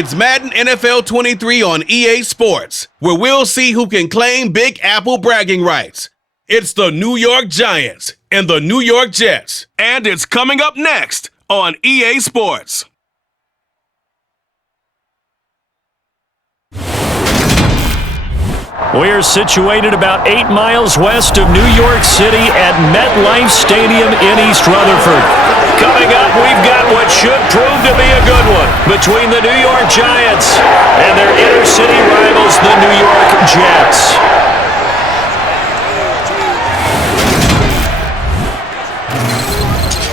It's Madden NFL 23 on EA Sports, where we'll see who can claim Big Apple bragging rights. It's the New York Giants and the New York Jets. And it's coming up next on EA Sports. We're situated about 8 miles west of New York City at MetLife Stadium in East Rutherford. Coming up, we've got what should prove to be a good one between the New York Giants and their inner-city rivals, the New York Jets.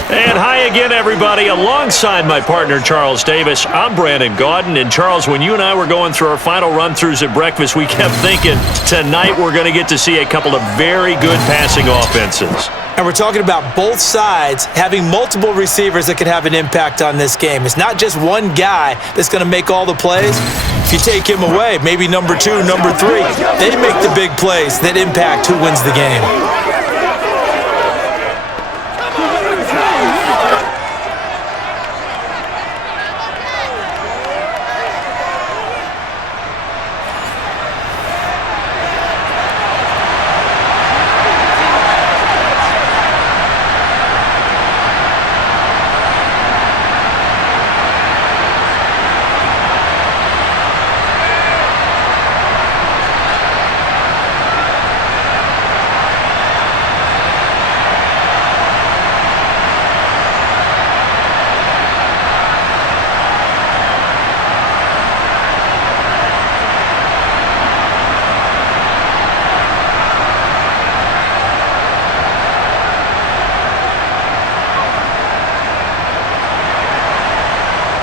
And hi again, everybody. Alongside my partner, Charles Davis, I'm Brandon Gaudin. And Charles, when you and I were going through our final run-throughs at breakfast, we kept thinking tonight we're going to get to see a couple of very good passing offenses. And we're talking about both sides having multiple receivers that can have an impact on this game. It's not just one guy that's going to make all the plays. If you take him away, maybe number 2, number 3, they make the big plays that impact who wins the game.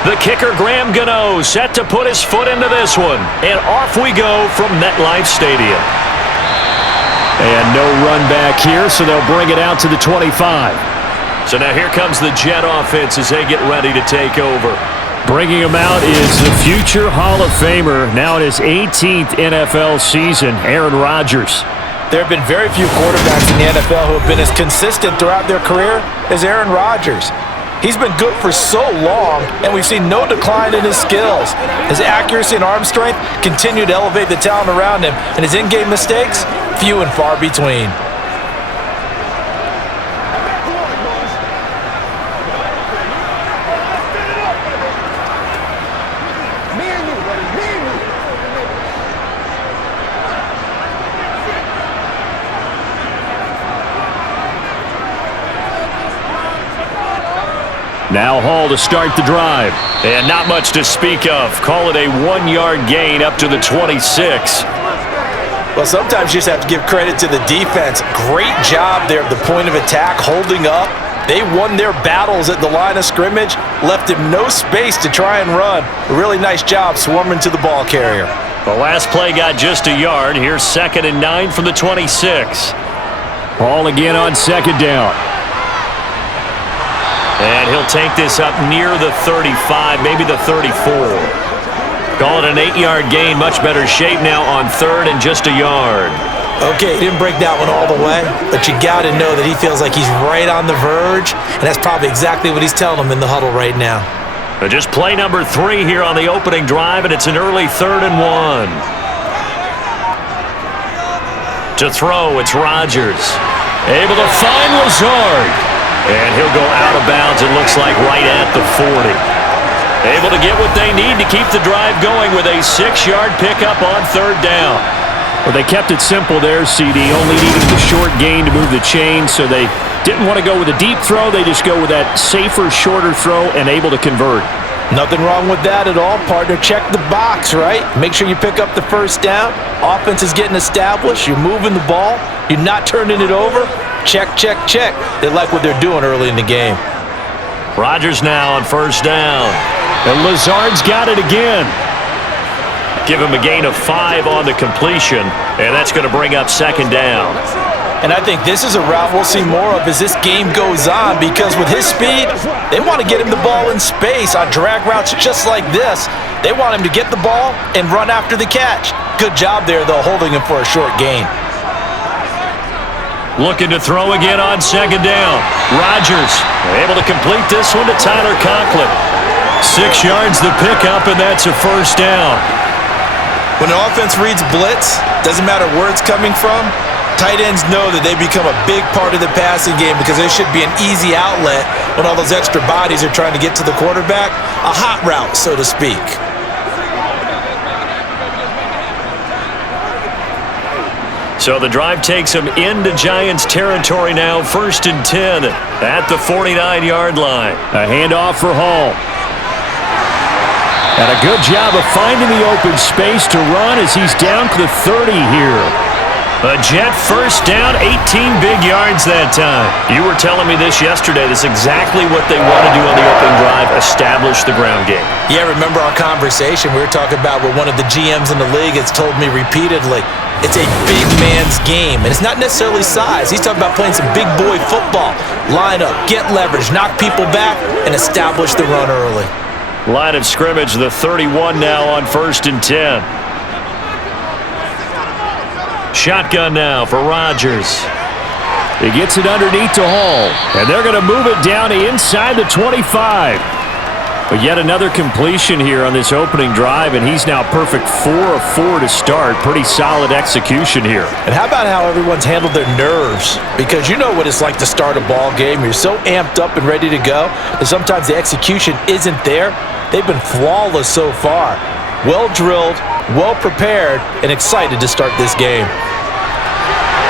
The kicker, Graham Gano, set to put his foot into this one. And off we go from MetLife Stadium. And no run back here, so they'll bring it out to the 25. So now here comes the Jet offense as they get ready to take over. Bringing him out is the future Hall of Famer, now in his 18th NFL season, Aaron Rodgers. There have been very few quarterbacks in the NFL who have been as consistent throughout their career as Aaron Rodgers. He's been good for so long, and we've seen no decline in his skills. His accuracy and arm strength continue to elevate the talent around him, and his in-game mistakes, few and far between. Now Hall to start the drive. And not much to speak of. Call it a 1-yard gain up to the 26. Well, sometimes you just have to give credit to the defense. Great job there at the point of attack, holding up. They won their battles at the line of scrimmage, left him no space to try and run. A really nice job swarming to the ball carrier. The last play got just a yard. Here's 2nd and 9 from the 26. Hall again on 2nd down. And he'll take this up near the 35, maybe the 34. Call it an 8-yard gain. Much better shape now on 3rd and just a yard. Okay, he didn't break that one all the way, but you got to know that he feels like he's right on the verge, and that's probably exactly what he's telling him in the huddle right now. Just play number 3 here on the opening drive, and it's an early 3rd and 1. To throw, it's Rodgers. Able to find Lazard. And he'll go out of bounds, it looks like, right at the 40. Able to get what they need to keep the drive going with a 6-yard pickup on 3rd down. Well, they kept it simple there, CD, only needing the short gain to move the chain, so they didn't want to go with a deep throw. They just go with that safer, shorter throw and able to convert. Nothing wrong with that at all, partner. Check the box, right? Make sure you pick up the 1st down. Offense is getting established. You're moving the ball. You're not turning it over. Check, check, check. They like what they're doing early in the game. Rodgers now on 1st down. And Lazard's got it again. Give him a gain of 5 on the completion, and that's going to bring up 2nd down. And I think this is a route we'll see more of as this game goes on, because with his speed, they want to get him the ball in space on drag routes just like this. They want him to get the ball and run after the catch. Good job there, though, holding him for a short gain. Looking to throw again on 2nd down. Rodgers able to complete this one to Tyler Conklin. 6 yards the pickup, and that's a first down. When an offense reads blitz, doesn't matter where it's coming from, tight ends know that they become a big part of the passing game because there should be an easy outlet when all those extra bodies are trying to get to the quarterback. A hot route, so to speak. So the drive takes them into Giants territory now, 1st and 10 at the 49-yard line. A handoff for Hall. And a good job of finding the open space to run as he's down to the 30 here. A Jet first down, 18 big yards that time. You were telling me this yesterday. This is exactly what they want to do on the opening drive, establish the ground game. Yeah, remember our conversation? We were talking about what one of the GMs in the league has told me repeatedly. It's a big man's game, and it's not necessarily size. He's talking about playing some big boy football. Line up, get leverage, knock people back, and establish the run early. Line of scrimmage, the 31 now on 1st and 10. Shotgun now for Rodgers. He gets it underneath to Hall, and they're going to move it down to inside the 25. But yet another completion here on this opening drive, and he's now perfect 4 of 4 to start. Pretty solid execution here. And how about how everyone's handled their nerves? Because you know what it's like to start a ball game. You're so amped up and ready to go, and sometimes the execution isn't there. They've been flawless so far. Well-drilled, well-prepared, and excited to start this game.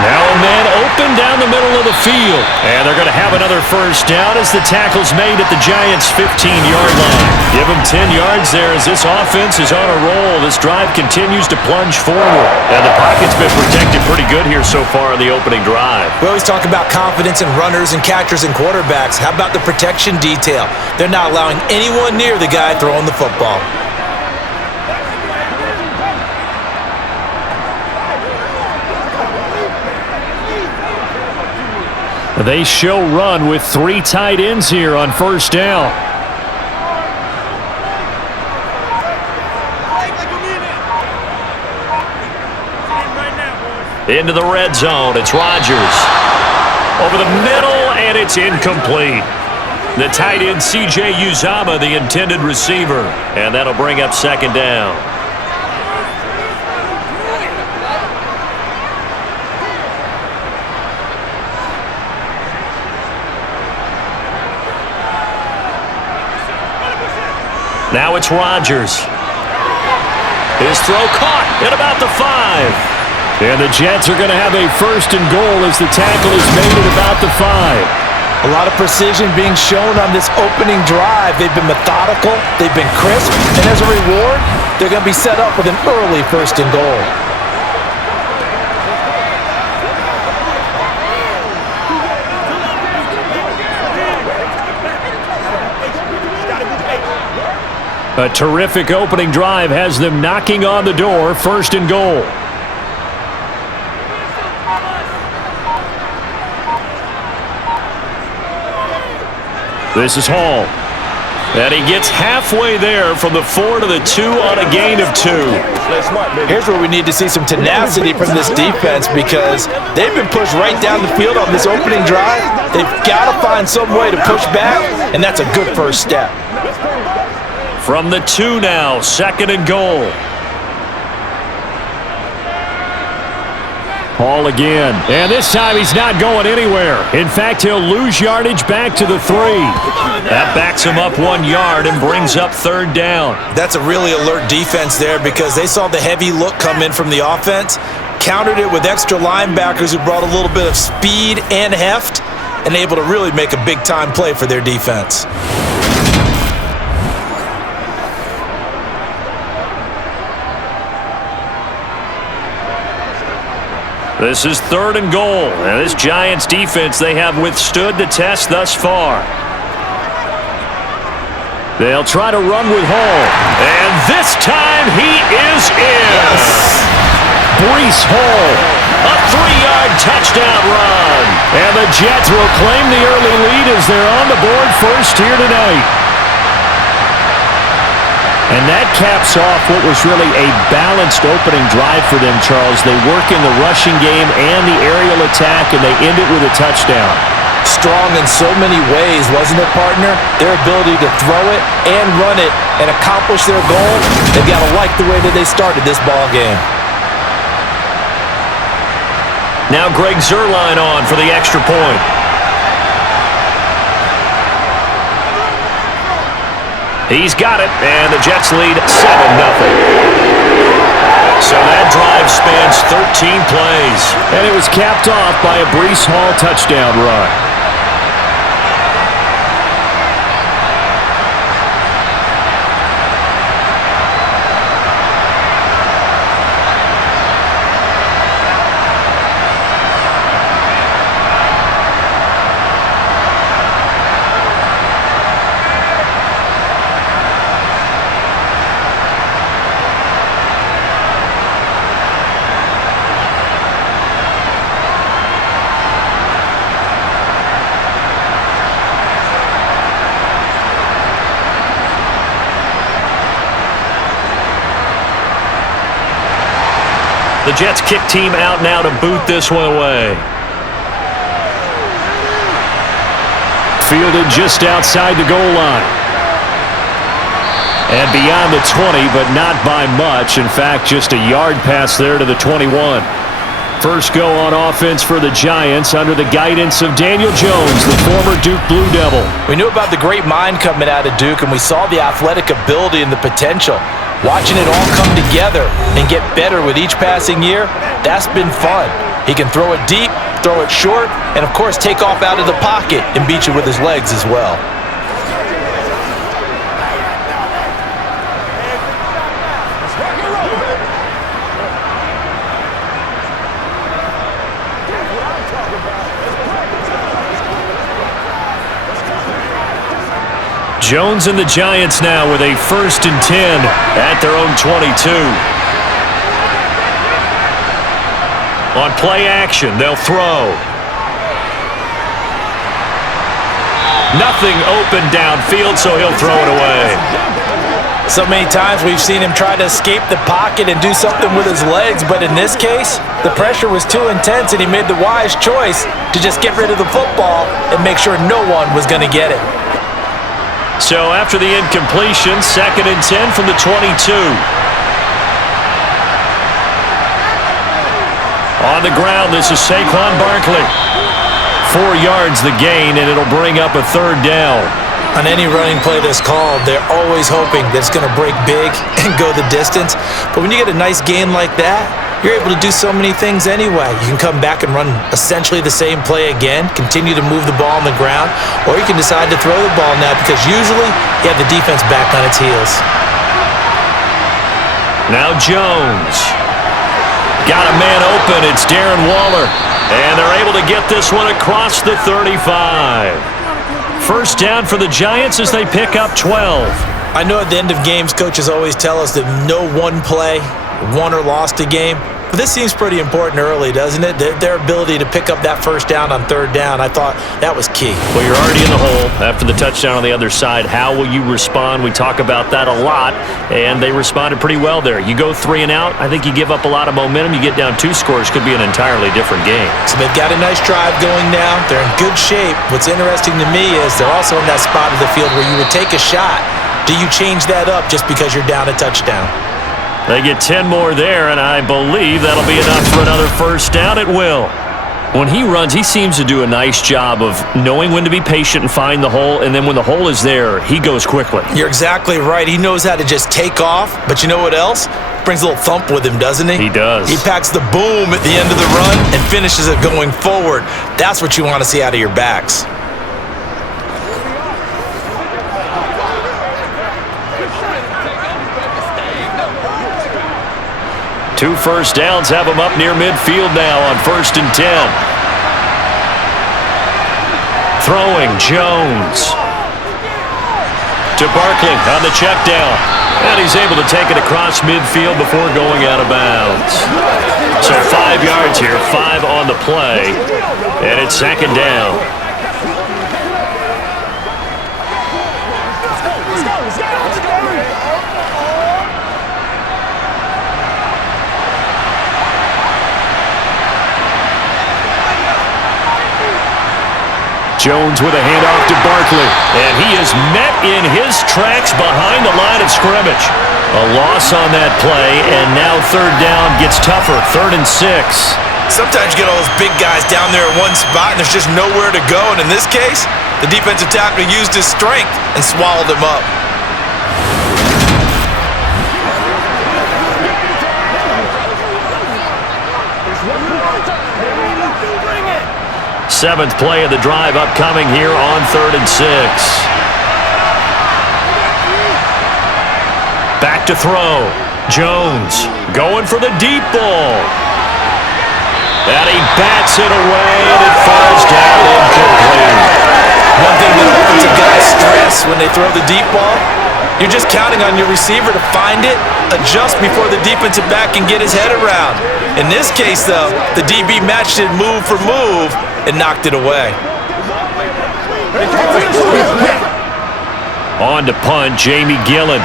Now a man open down the middle of the field. And they're going to have another first down as the tackle's made at the Giants' 15-yard line. Give them 10 yards there as this offense is on a roll. This drive continues to plunge forward. And the pocket's been protected pretty good here so far in the opening drive. We always talk about confidence in runners and catchers and quarterbacks. How about the protection detail? They're not allowing anyone near the guy throwing the football. They show run with 3 tight ends here on first down. Into the red zone, it's Rodgers. Over the middle, and it's incomplete. The tight end, C.J. Uzomah, the intended receiver. And that'll bring up 2nd down. Now it's Rodgers. His throw caught at about the 5. And the Jets are going to have a 1st and goal as the tackle is made at about the 5. A lot of precision being shown on this opening drive. They've been methodical, they've been crisp, and as a reward, they're going to be set up with an early 1st and goal. A terrific opening drive has them knocking on the door, 1st and goal. This is Hall. And he gets halfway there from the 4 to the 2 on a gain of 2. Here's where we need to see some tenacity from this defense because they've been pushed right down the field on this opening drive. They've got to find some way to push back, and that's a good first step. From the 2 now, 2nd and goal. Hall again. And this time he's not going anywhere. In fact, he'll lose yardage back to the 3. That backs him up 1 yard and brings up 3rd down. That's a really alert defense there because they saw the heavy look come in from the offense, countered it with extra linebackers who brought a little bit of speed and heft, and able to really make a big-time play for their defense. This is 3rd and goal. And this Giants defense, they have withstood the test thus far. They'll try to run with Hall. And this time he is in. Yes. Breece Hall, a 3-yard touchdown run. And the Jets will claim the early lead as they're on the board first here tonight. And that caps off what was really a balanced opening drive for them, Charles. They work in the rushing game and the aerial attack, and they end it with a touchdown. Strong in so many ways, wasn't it, partner? Their ability to throw it and run it and accomplish their goal, they've got to like the way that they started this ball game. Now Greg Zuerlein on for the extra point. He's got it, and the Jets lead 7-0. So that drive spans 13 plays. And it was capped off by a Breece Hall touchdown run. The Jets kick team out now to boot this one away. Fielded just outside the goal line. And beyond the 20, but not by much. In fact, just a yard pass there to the 21. First go on offense for the Giants under the guidance of Daniel Jones, the former Duke Blue Devil. We knew about the great mind coming out of Duke, and we saw the athletic ability and the potential. Watching it all come together and get better with each passing year, that's been fun. He can throw it deep, throw it short, and of course take off out of the pocket and beat you with his legs as well. Jones and the Giants now with a 1st and 10 at their own 22. On play action, they'll throw. Nothing open downfield, so he'll throw it away. So many times we've seen him try to escape the pocket and do something with his legs, but in this case, the pressure was too intense and he made the wise choice to just get rid of the football and make sure no one was going to get it. So after the incompletion, 2nd and 10 from the 22. On the ground, this is Saquon Barkley. 4 yards the gain, and it'll bring up a 3rd down. On any running play that's called, they're always hoping that it's going to break big and go the distance. But when you get a nice gain like that, you're able to do so many things anyway. You can come back and run essentially the same play again, continue to move the ball on the ground, or you can decide to throw the ball now because usually you have the defense back on its heels. Now Jones. Got a man open. It's Darren Waller. And they're able to get this one across the 35. 1st down for the Giants as they pick up 12. I know at the end of games, coaches always tell us that no one play won or lost a game. But this seems pretty important early, doesn't it? Their ability to pick up that 1st down on 3rd down, I thought that was key. Well, you're already in the hole after the touchdown on the other side. How will you respond? We talk about that a lot, and they responded pretty well there. You go 3 and out, I think you give up a lot of momentum. You get down 2 scores, could be an entirely different game. So they've got a nice drive going now. They're in good shape. What's interesting to me is they're also in that spot of the field where you would take a shot. Do you change that up just because you're down a touchdown? They get 10 more there, and I believe that'll be enough for another 1st down. It will. When he runs, he seems to do a nice job of knowing when to be patient and find the hole, and then when the hole is there, he goes quickly. You're exactly right. He knows how to just take off, but you know what else? Brings a little thump with him, doesn't he? He does. He packs the boom at the end of the run and finishes it going forward. That's what you want to see out of your backs. Two 1st downs have him up near midfield now on 1st and 10. Throwing Jones to Barkley on the check down. And he's able to take it across midfield before going out of bounds. So 5 yards here, 5 on the play. And it's 2nd down. Jones with a handoff to Barkley. And he is met in his tracks behind the line of scrimmage. A loss on that play, and now third down gets tougher. 3rd and 6. Sometimes you get all those big guys down there in one spot, and there's just nowhere to go. And in this case, the defensive tackle used his strength and swallowed him up. Seventh play of the drive upcoming here on 3rd and 6. Back to throw. Jones going for the deep ball. And he bats it away, and it falls down incomplete. One thing that offensive guys stress when they throw the deep ball, you're just counting on your receiver to find it, adjust before the defensive back can get his head around. In this case, though, the DB matched it move for move and knocked it away. On to punt, Jamie Gillen.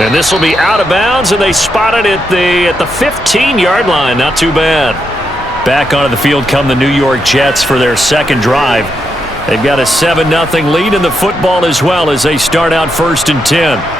And this will be out of bounds, and they spot it at the 15-yard line. Not too bad. Back onto the field come the New York Jets for their second drive. They've got a 7-0 lead in the football as well as they start out 1st and 10.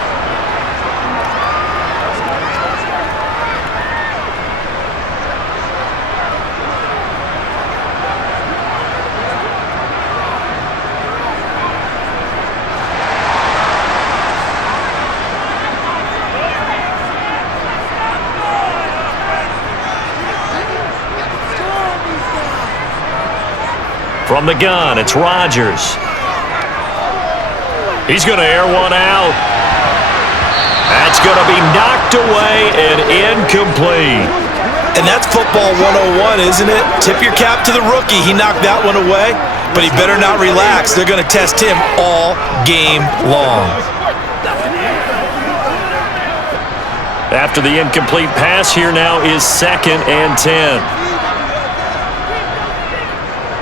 From the gun, it's Rodgers. He's going to air one out. That's going to be knocked away and incomplete. And that's football 101, isn't it? Tip your cap to the rookie. He knocked that one away, but he better not relax. They're going to test him all game long. After the incomplete pass, here now is 2nd and 10.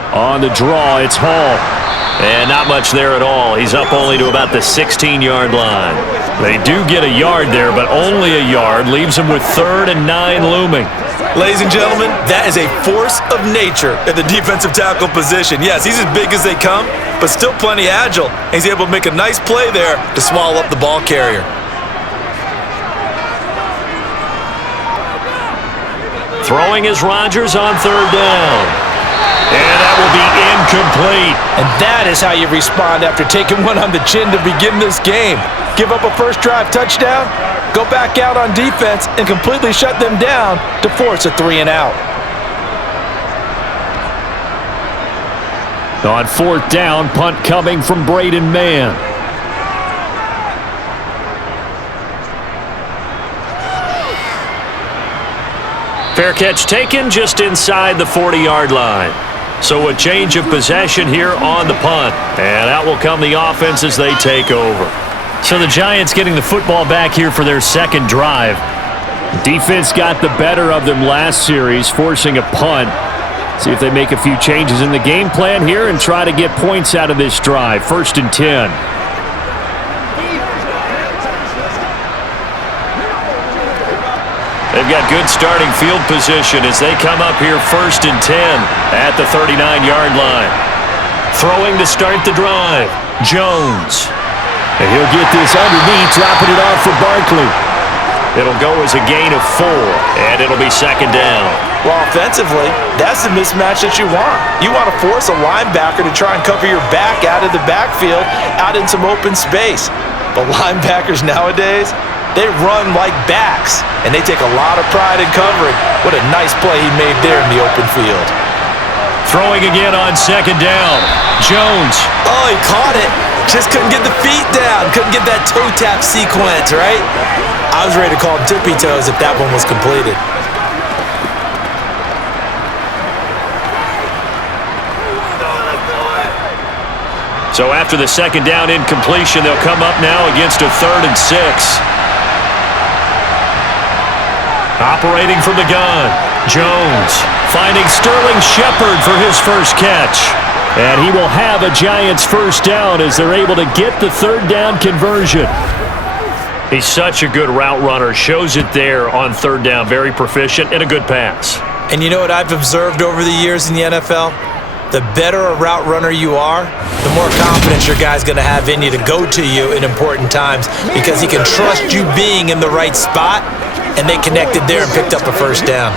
On the draw, it's Hall. And not much there at all. He's up only to about the 16-yard line. They do get a yard there, but only a yard. Leaves them with 3rd and 9 looming. Ladies and gentlemen, that is a force of nature at the defensive tackle position. Yes, he's as big as they come, but still plenty agile. He's able to make a nice play there to swallow up the ball carrier. Throwing is Rodgers on 3rd down. And that will be incomplete. And that is how you respond after taking one on the chin to begin this game. Give up a first drive touchdown, go back out on defense, and completely shut them down to force a 3 and out. On 4th down, punt coming from Braden Mann. Fair catch taken just inside the 40-yard line. So a change of possession here on the punt. And out will come the offense as they take over. So the Giants getting the football back here for their second drive. Defense got the better of them last series, forcing a punt. See if they make a few changes in the game plan here and try to get points out of this drive. 1st and 10. They've got good starting field position as they come up here 1st and 10 at the 39-yard line. Throwing to start the drive, Jones. And he'll get this underneath, dropping it off for Barkley. It'll go as a gain of 4, and it'll be 2nd down. Well, offensively, that's the mismatch that you want. You want to force a linebacker to try and cover your back out of the backfield, out in some open space. But linebackers nowadays, they run like backs, and they take a lot of pride in covering. What a nice play he made there in the open field. Throwing again on 2nd down. Jones. Oh, he caught it. Just couldn't get the feet down. Couldn't get that toe tap sequence, right? I was ready to call him tippy toes if that one was completed. So after the 2nd down incompletion, they'll come up now against a 3rd and 6. Operating from the gun, Jones finding Sterling Shepard for his first catch. And he will have a Giants first down as they're able to get the 3rd down conversion. He's such a good route runner. Shows it there on third down. Very proficient and a good pass. And you know what I've observed over the years in the NFL? The better a route runner you are, the more confidence your guy's going to have in you to go to you in important times because he can trust you being in the right spot, and they connected there and picked up a first down.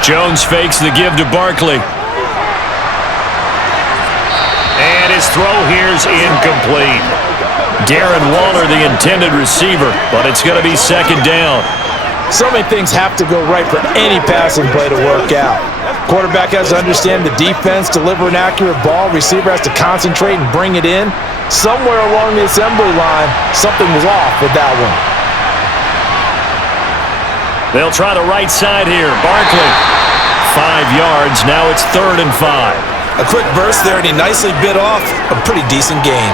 Jones fakes the give to Barkley. And his throw here's incomplete. Darren Waller, the intended receiver, but it's going to be second down. So many things have to go right for any passing play to work out. Quarterback has to understand the defense, deliver an accurate ball. Receiver has to concentrate and bring it in. Somewhere along the assembly line, something was off with that one. They'll try the right side here. Barkley, 5 yards. Now it's 3rd and 5. A quick burst there, and he nicely bit off a pretty decent gain.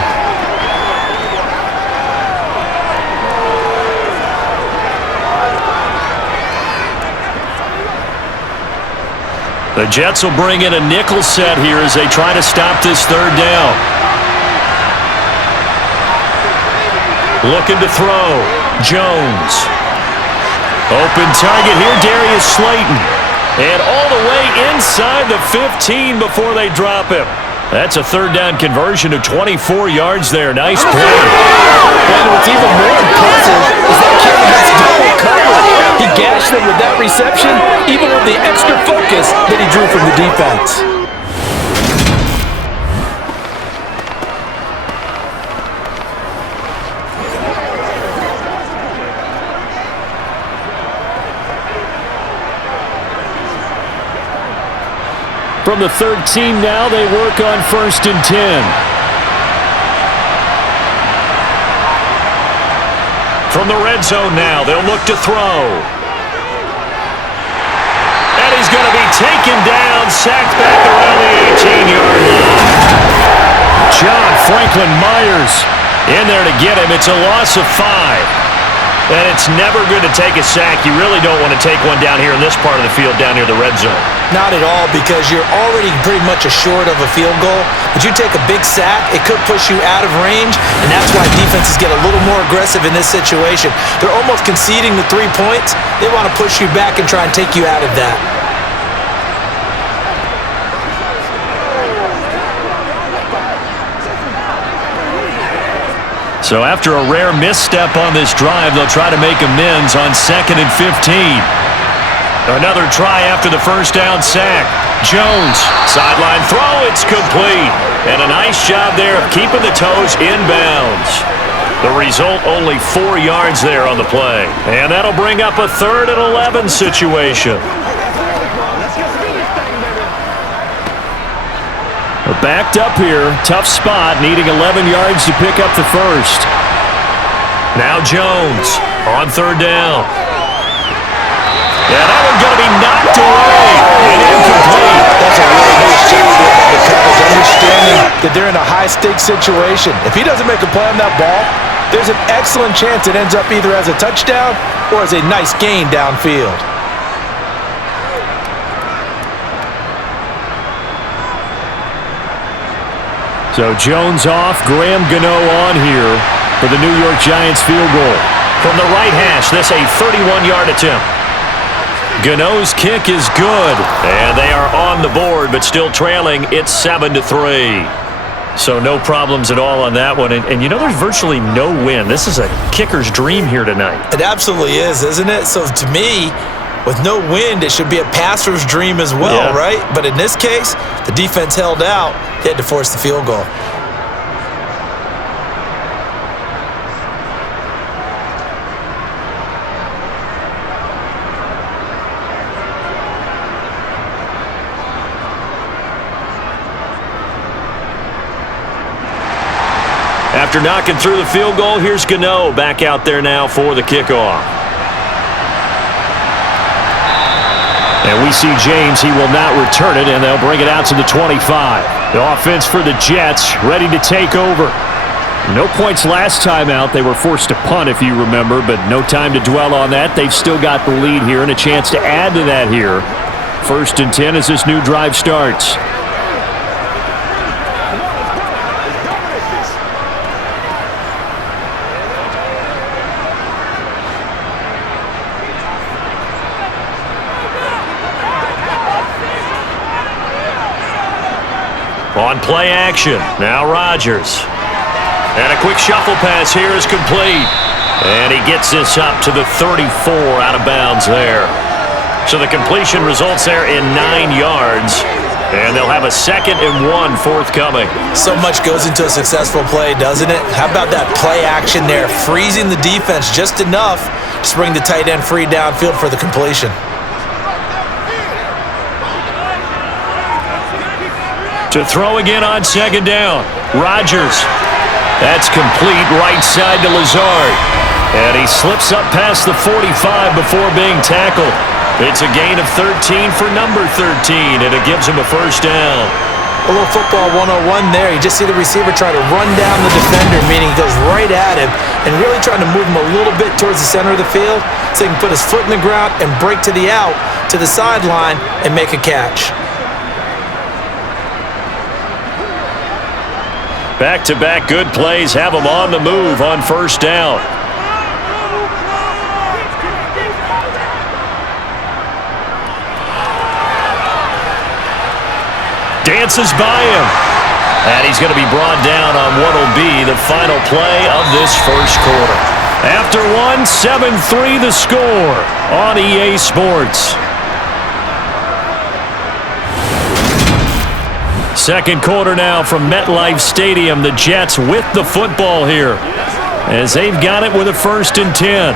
The Jets will bring in a nickel set here as they try to stop this third down. Looking to throw. Jones. Open target here, Darius Slayton. And all the way inside the 15 before they drop him. That's a third down conversion of 24 yards there. Nice play. And what's even more impressive is that kid has double coverage. He gashed them with that reception, even with the extra focus that he drew from the defense. From the 13 now, they work on 1st and 10. From the red zone now, they'll look to throw. And he's going to be taken down, sacked back around the 18-yard line. John Franklin Myers in there to get him. It's a loss of 5. And it's never good to take a sack. You really don't want to take one down here in this part of the field, down near the red zone. Not at all, because you're already pretty much assured of a field goal. But you take a big sack, it could push you out of range, and that's why defenses get a little more aggressive in this situation. They're almost conceding the 3 points. They want to push you back and try and take you out of that. So after a rare misstep on this drive, they'll try to make amends on 2nd and 15. Another try after the first down sack. Jones, sideline throw, it's complete. And a nice job there of keeping the toes inbounds. The result, only 4 yards there on the play. And that'll bring up a 3rd and 11 situation. Backed up here, tough spot, needing 11 yards to pick up the first. Now Jones on 3rd down. Yeah, that one's going to be knocked away and incomplete. That's a really nice job by the Cowboys, understanding that they're in a high-stakes situation. If he doesn't make a play on that ball, there's an excellent chance it ends up either as a touchdown or as a nice gain downfield. So Jones off, Graham Gano on here for the New York Giants field goal. From the right hash, this a 31-yard attempt. Gano's kick is good, and they are on the board, but still trailing. It's 7-3. So no problems at all on that one. And you know, there's virtually no wind. This is a kicker's dream here tonight. It absolutely is, isn't it? So to me, with no wind, it should be a passer's dream as well, right? But in this case, the defense held out. They had to force the field goal. After knocking through the field goal, here's Gano back out there now for the kickoff. And we see James, he will not return it, and they'll bring it out to the 25. The offense for the Jets ready to take over. No points last time out. They were forced to punt, if you remember, but no time to dwell on that. They've still got the lead here and a chance to add to that here. 1st and 10 as this new drive starts. On play action, now Rodgers. And a quick shuffle pass here is complete. And he gets this up to the 34 out of bounds there. So the completion results there in 9 yards. And they'll have a 2nd and 1 forthcoming. So much goes into a successful play, doesn't it? How about that play action there, freezing the defense just enough to bring the tight end free downfield for the completion. To throw again on 2nd down. Rodgers. That's complete right side to Lazard. And he slips up past the 45 before being tackled. It's a gain of 13 for number 13, and it gives him a first down. A little football 101 there. You just see the receiver try to run down the defender, meaning he goes right at him and really trying to move him a little bit towards the center of the field so he can put his foot in the ground and break to the out, to the sideline, and make a catch. Back-to-back good plays have him on the move on first down. Dances by him. And he's going to be brought down on what will be the final play of this first quarter. After 7-3 the score on EA Sports. Second quarter now from MetLife Stadium. The Jets with the football here as they've got it with a 1st and 10.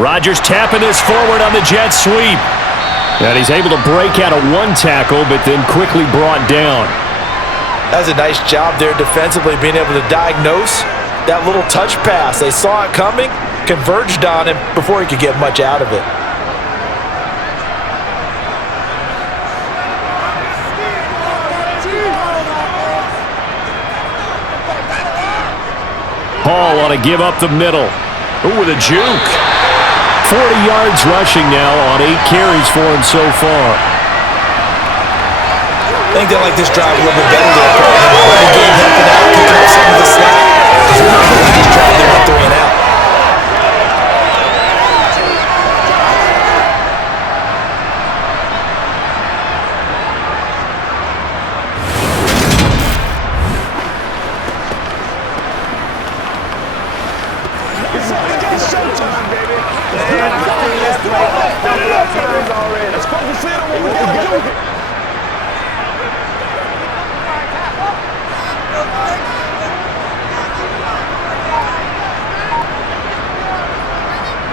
Rodgers tapping this forward on the jet sweep. And he's able to break out of 1 tackle, but then quickly brought down. That's a nice job there defensively, being able to diagnose that little touch pass. They saw it coming, converged on him before he could get much out of it. Hall ought to give up the middle. Ooh, with a juke. 40 yards rushing now on 8 carries for him so far. I think they like this drive a little bit better there. The game helping out, picking up some of the slack. Because we know the last drive they went 3 and out.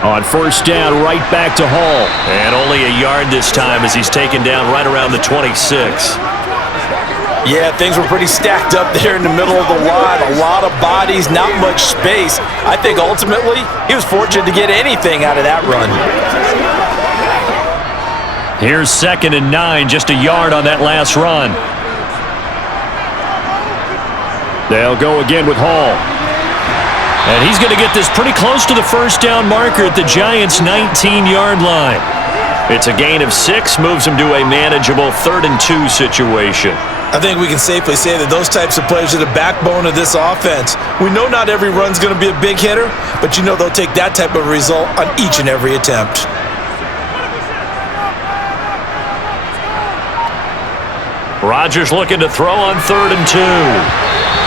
On first down, right back to Hall. And only a yard this time as he's taken down right around the 26. Yeah, things were pretty stacked up there in the middle of the line. A lot of bodies, not much space. I think ultimately he was fortunate to get anything out of that run. Here's 2nd and 9, just a yard on that last run. They'll go again with Hall. And he's going to get this pretty close to the first down marker at the Giants' 19-yard line. It's a gain of 6, moves him to a manageable 3rd and 2 situation. I think we can safely say that those types of players are the backbone of this offense. We know not every run's going to be a big hitter, but you know they'll take that type of result on each and every attempt. Rodgers looking to throw on 3rd and 2.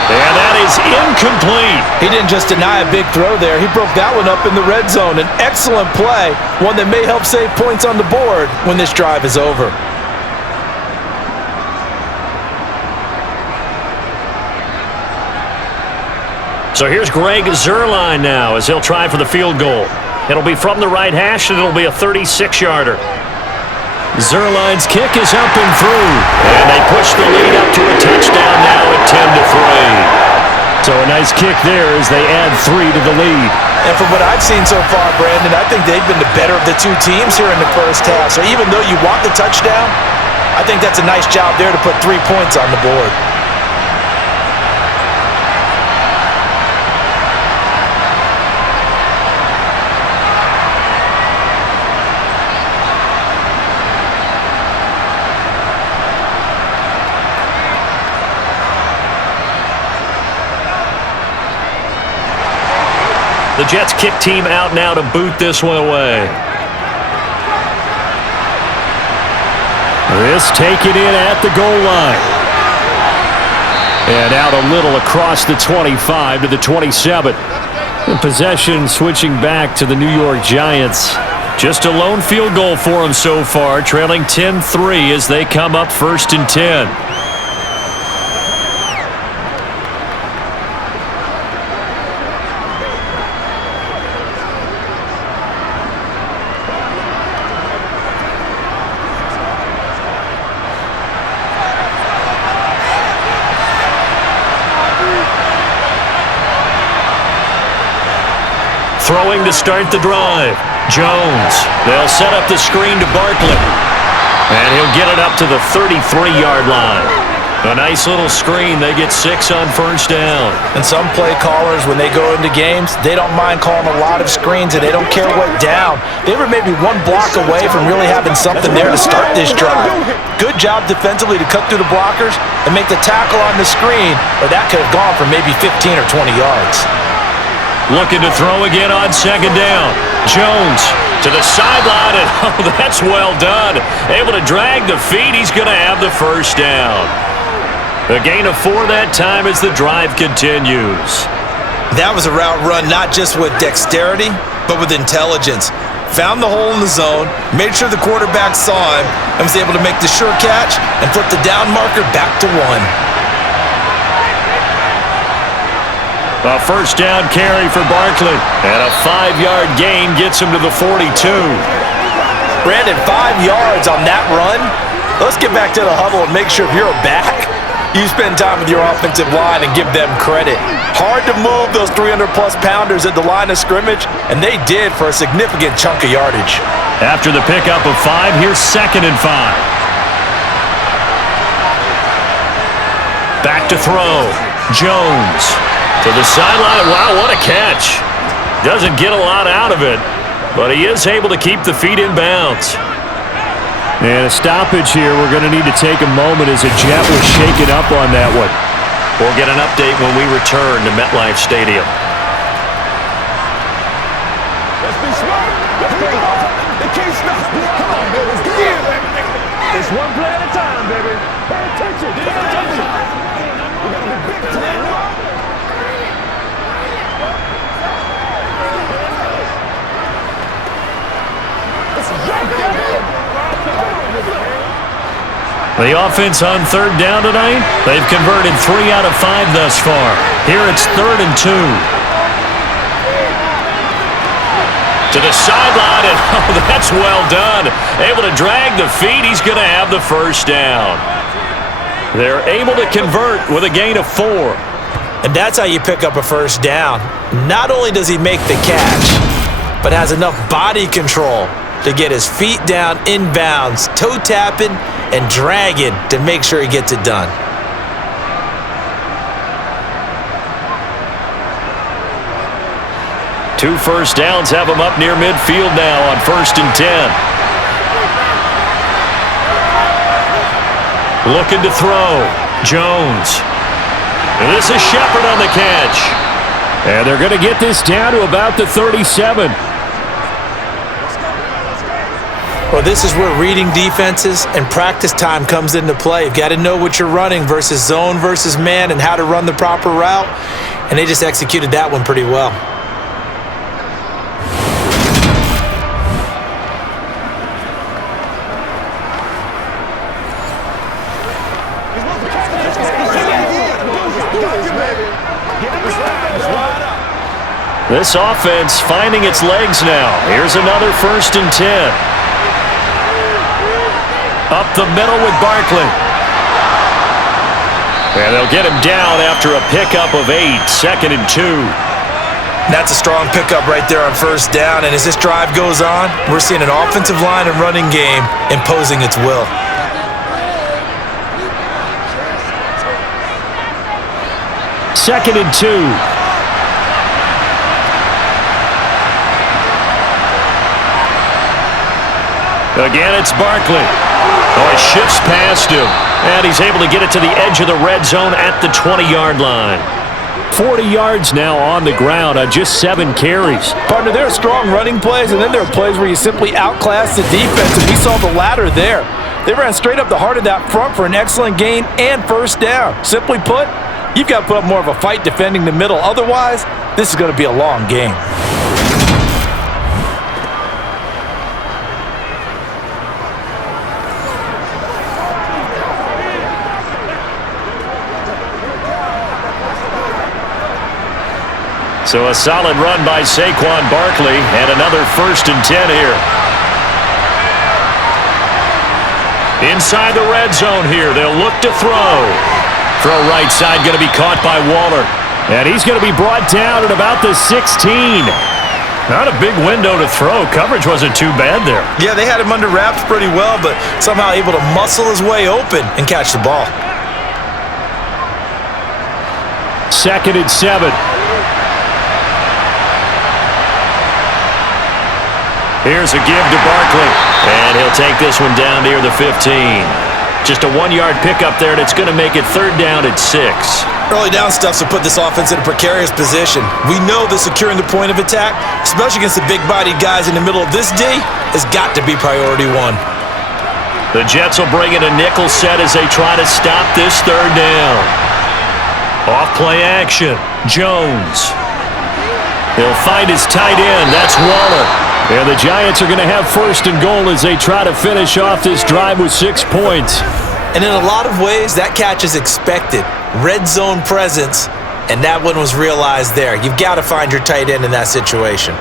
And that is incomplete. He didn't just deny a big throw there. He broke that one up in the red zone. An excellent play, one that may help save points on the board when this drive is over. So here's Greg Zuerlein now as he'll try for the field goal. It'll be from the right hash, and it'll be a 36-yarder. Zuerlein's kick is up and through. And they push the lead up to a touchdown now at 10-3. So a nice kick there as they add 3 to the lead. And from what I've seen so far, Brandon, I think they've been the better of the 2 teams here in the first half. So even though you want the touchdown, I think that's a nice job there to put 3 points on the board. The Jets kick team out now to boot this one away. This taken in at the goal line. And out a little across the 25 to the 27. The possession switching back to the New York Giants. Just a lone field goal for them so far, trailing 10-3 as they come up 1st and 10. Throwing to start the drive. Jones. They'll set up the screen to Barkley. And he'll get it up to the 33-yard line. A nice little screen. They get 6 on 1st down. And some play callers, when they go into games, they don't mind calling a lot of screens, and they don't care what down. They were maybe one block away from really having something there to start this drive. Good job defensively to cut through the blockers and make the tackle on the screen, or that could have gone for maybe 15 or 20 yards. Looking to throw again on 2nd down. Jones to the sideline, and oh, that's well done. Able to drag the feet. He's going to have the 1st down. A gain of 4 that time as the drive continues. That was a route run not just with dexterity, but with intelligence. Found the hole in the zone, made sure the quarterback saw him, and was able to make the sure catch and flip the down marker back to 1. A 1st down carry for Barkley. And a 5-yard gain gets him to the 42. Brandon, 5 yards on that run? Let's get back to the huddle and make sure if you're a back, you spend time with your offensive line and give them credit. Hard to move those 300-plus pounders at the line of scrimmage, and they did for a significant chunk of yardage. After the pickup of 5, here's 2nd and 5. Back to throw. Jones. To the sideline. Wow, what a catch. Doesn't get a lot out of it, but he is able to keep the feet in bounds. And a stoppage here. We're going to need to take a moment as a Jet was shaken up on that one. We'll get an update when we return to MetLife Stadium. Let's be smart. Let's be smart. They can't stop. Come on, baby. It's one play at a time, baby. Pay attention. Pay attention. We got to be big today. The offense on 3rd down tonight, they've converted 3 out of 5 thus far. Here it's 3rd and 2. To the sideline, and oh, that's well done. Able to drag the feet. He's going to have the 1st down. They're able to convert with a gain of 4. And that's how you pick up a 1st down. Not only does he make the catch, but has enough body control to get his feet down inbounds, toe tapping and dragging to make sure he gets it done. Two 1st downs have him up near midfield now on 1st and 10. Looking to throw. Jones. And this is Shepard on the catch. And they're going to get this down to about the 37. Well, this is where reading defenses and practice time comes into play. You've got to know what you're running versus zone versus man and how to run the proper route. And they just executed that one pretty well. This offense finding its legs now. Here's another 1st and 10. Up the middle with Barkley. And they'll get him down after a pickup of 8, 2nd and 2. That's a strong pickup right there on 1st down. And as this drive goes on, we're seeing an offensive line and running game imposing its will. Second and 2. Again, it's Barkley. Oh, he shifts past him. And he's able to get it to the edge of the red zone at the 20-yard line. 40 yards now on the ground on just 7 carries. Partner, there are strong running plays, and then there are plays where you simply outclass the defense, and we saw the latter there. They ran straight up the heart of that front for an excellent gain and first down. Simply put, you've got to put up more of a fight defending the middle. Otherwise, this is going to be a long game. So a solid run by Saquon Barkley and another 1st and 10 here. Inside the red zone here, they'll look to throw. Throw right side, going to be caught by Waller. And he's going to be brought down at about the 16. Not a big window to throw. Coverage wasn't too bad there. Yeah, they had him under wraps pretty well, but somehow able to muscle his way open and catch the ball. 2nd and 7. Here's a give to Barkley, and he'll take this one down near the 15. Just a 1-yard pickup there, and it's going to make it 3rd down at 6. Early down stuffs will put this offense in a precarious position. We know that securing the point of attack, especially against the big-bodied guys in the middle of this D, has got to be priority 1. The Jets will bring in a nickel set as they try to stop this 3rd down. Off play action, Jones. He'll find his tight end, that's Waller. And the Giants are going to have 1st and goal as they try to finish off this drive with 6 points. And in a lot of ways, that catch is expected. Red zone presence, and that one was realized there. You've got to find your tight end in that situation.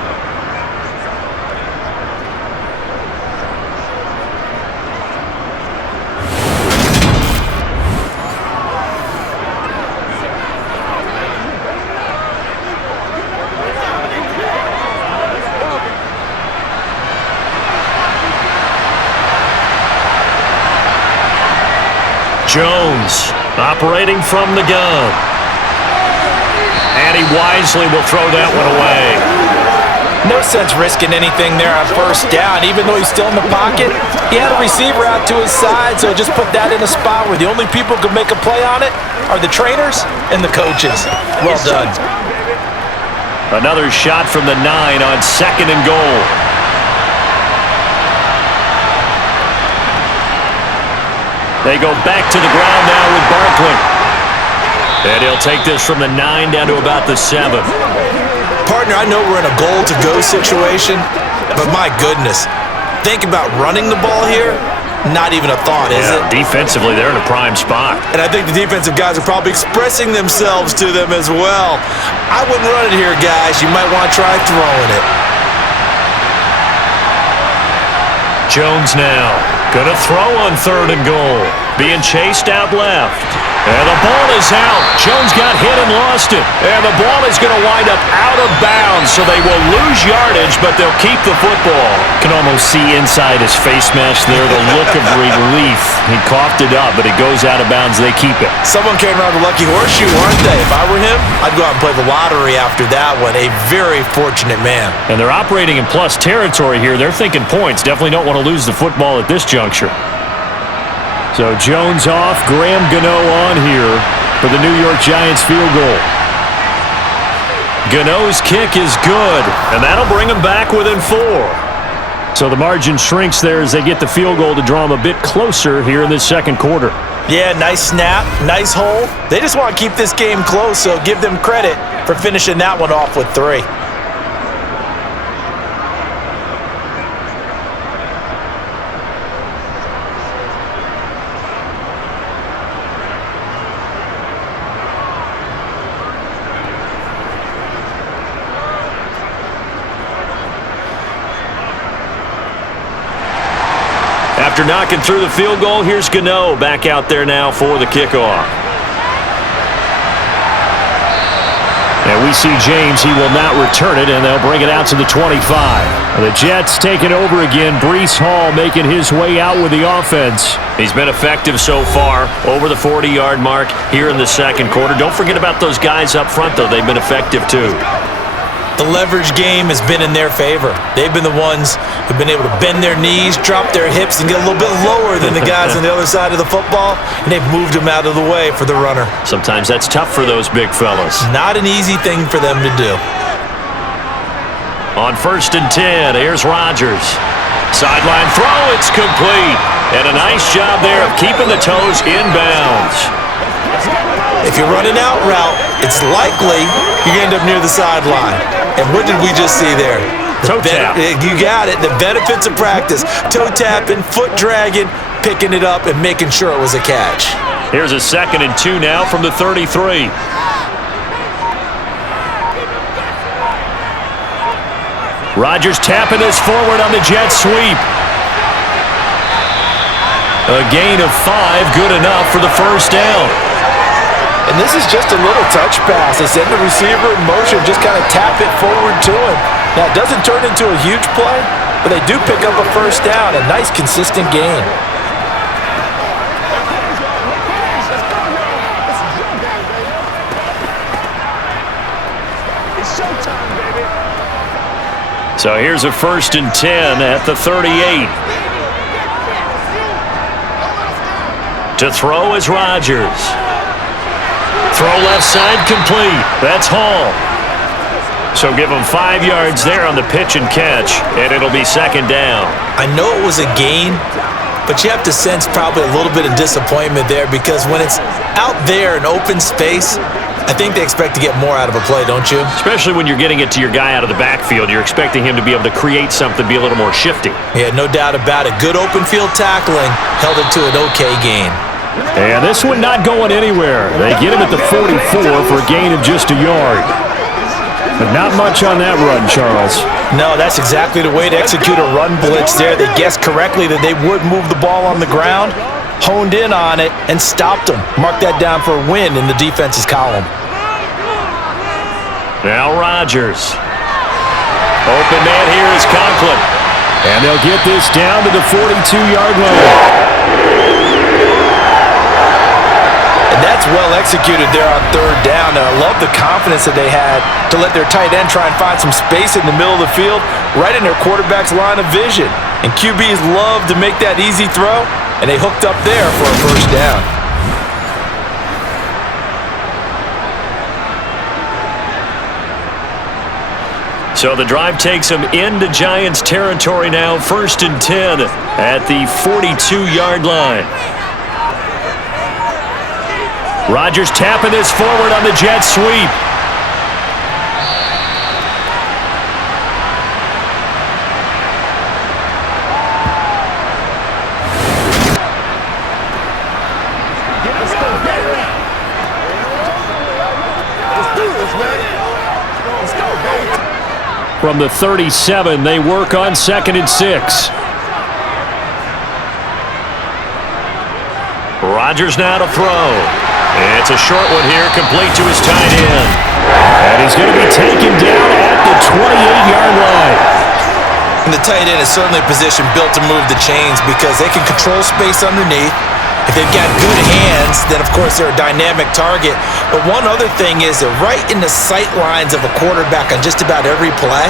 Jones operating from the gun. And he wisely will throw that one away. No sense risking anything there on 1st down. Even though he's still in the pocket, he had a receiver out to his side, so just put that in a spot where the only people who can make a play on it are the trainers and the coaches. Well done. Another shot from the 9 on 2nd and goal. They go back to the ground now with Barkley. And he'll take this from the 9 down to about the 7. Partner, I know we're in a goal-to-go situation, but my goodness, think about running the ball here. Not even a thought, is it? Defensively, they're in a prime spot. And I think the defensive guys are probably expressing themselves to them as well. I wouldn't run it here, guys. You might want to try throwing it. Jones now. Gonna throw on 3rd and goal. Being chased out left. And the ball is out. Jones got hit and lost it. And the ball is going to wind up out of bounds, so they will lose yardage, but they'll keep the football. Can almost see inside his face mask there, the look of relief. He coughed it up, but it goes out of bounds. They keep it. Someone came around the lucky horseshoe, aren't they? If I were him, I'd go out and play the lottery after that one. A very fortunate man. And they're operating in plus territory here. They're thinking points. Definitely don't want to lose the football at this juncture. So Jones off, Graham Gano on here for the New York Giants field goal. Gano's kick is good, and that'll bring them back within 4. So the margin shrinks there as they get the field goal to draw them a bit closer here in this 2nd quarter. Yeah, nice snap, nice hole. They just want to keep this game close, so give them credit for finishing that one off with 3. After knocking through the field goal, here's Gano back out there now for the kickoff. And we see James. He will not return it, and they'll bring it out to the 25. The Jets taking over again. Breece Hall making his way out with the offense. He's been effective so far, over the 40-yard mark here in the 2nd quarter. Don't forget about those guys up front, though. They've been effective, too. The leverage game has been in their favor. They've been the ones who've been able to bend their knees, drop their hips, and get a little bit lower than the guys on the other side of the football, and they've moved them out of the way for the runner. Sometimes that's tough for those big fellas. Not an easy thing for them to do. On 1st and 10, here's Rodgers. Sideline throw, it's complete. And a nice job there of keeping the toes inbounds. If you're running out route, it's likely you end up near the sideline. And what did we just see there? Toe tap. You got it. The benefits of practice. Toe tapping, foot dragging, picking it up, and making sure it was a catch. Here's a 2nd and 2 now from the 33. Rodgers tapping this forward on the jet sweep. A gain of 5, good enough for the first down. And this is just a little touch pass. They send the receiver in motion, just kind of tap it forward to him. Now, it doesn't turn into a huge play, but they do pick up a first down, a nice, consistent gain. It's showtime, baby. So here's a 1st and 10 at the 38. To throw is Rodgers. Throw left side complete. That's Hall. So give him 5 yards there on the pitch and catch, and it'll be 2nd down. I know it was a gain, but you have to sense probably a little bit of disappointment there because when it's out there in open space, I think they expect to get more out of a play, don't you? Especially when you're getting it to your guy out of the backfield. You're expecting him to be able to create something, be a little more shifty. Yeah, no doubt about it. Good open field tackling held it to an okay gain. And this one not going anywhere. They get him at the 44 for a gain of just a yard. But not much on that run, Charles. No, that's exactly the way to execute a run blitz there. They guessed correctly that they would move the ball on the ground, honed in on it, and stopped them. Mark that down for a win in the defense's column. Now Rodgers. Open man here is Conklin. And they'll get this down to the 42-yard line. And that's well executed there on 3rd down. And I love the confidence that they had to let their tight end try and find some space in the middle of the field, right in their quarterback's line of vision. And QBs love to make that easy throw, and they hooked up there for a first down. So the drive takes them into Giants territory now, 1st and 10 at the 42-yard line. Rodgers tapping this forward on the jet sweep. From the 37, they work on 2nd and 6. Rodgers now to throw. It's a short one here, complete to his tight end. And he's going to be taken down at the 28-yard line. And the tight end is certainly a position built to move the chains because they can control space underneath. If they've got good hands, then of course they're a dynamic target. But one other thing is they're right in the sight lines of a quarterback on just about every play.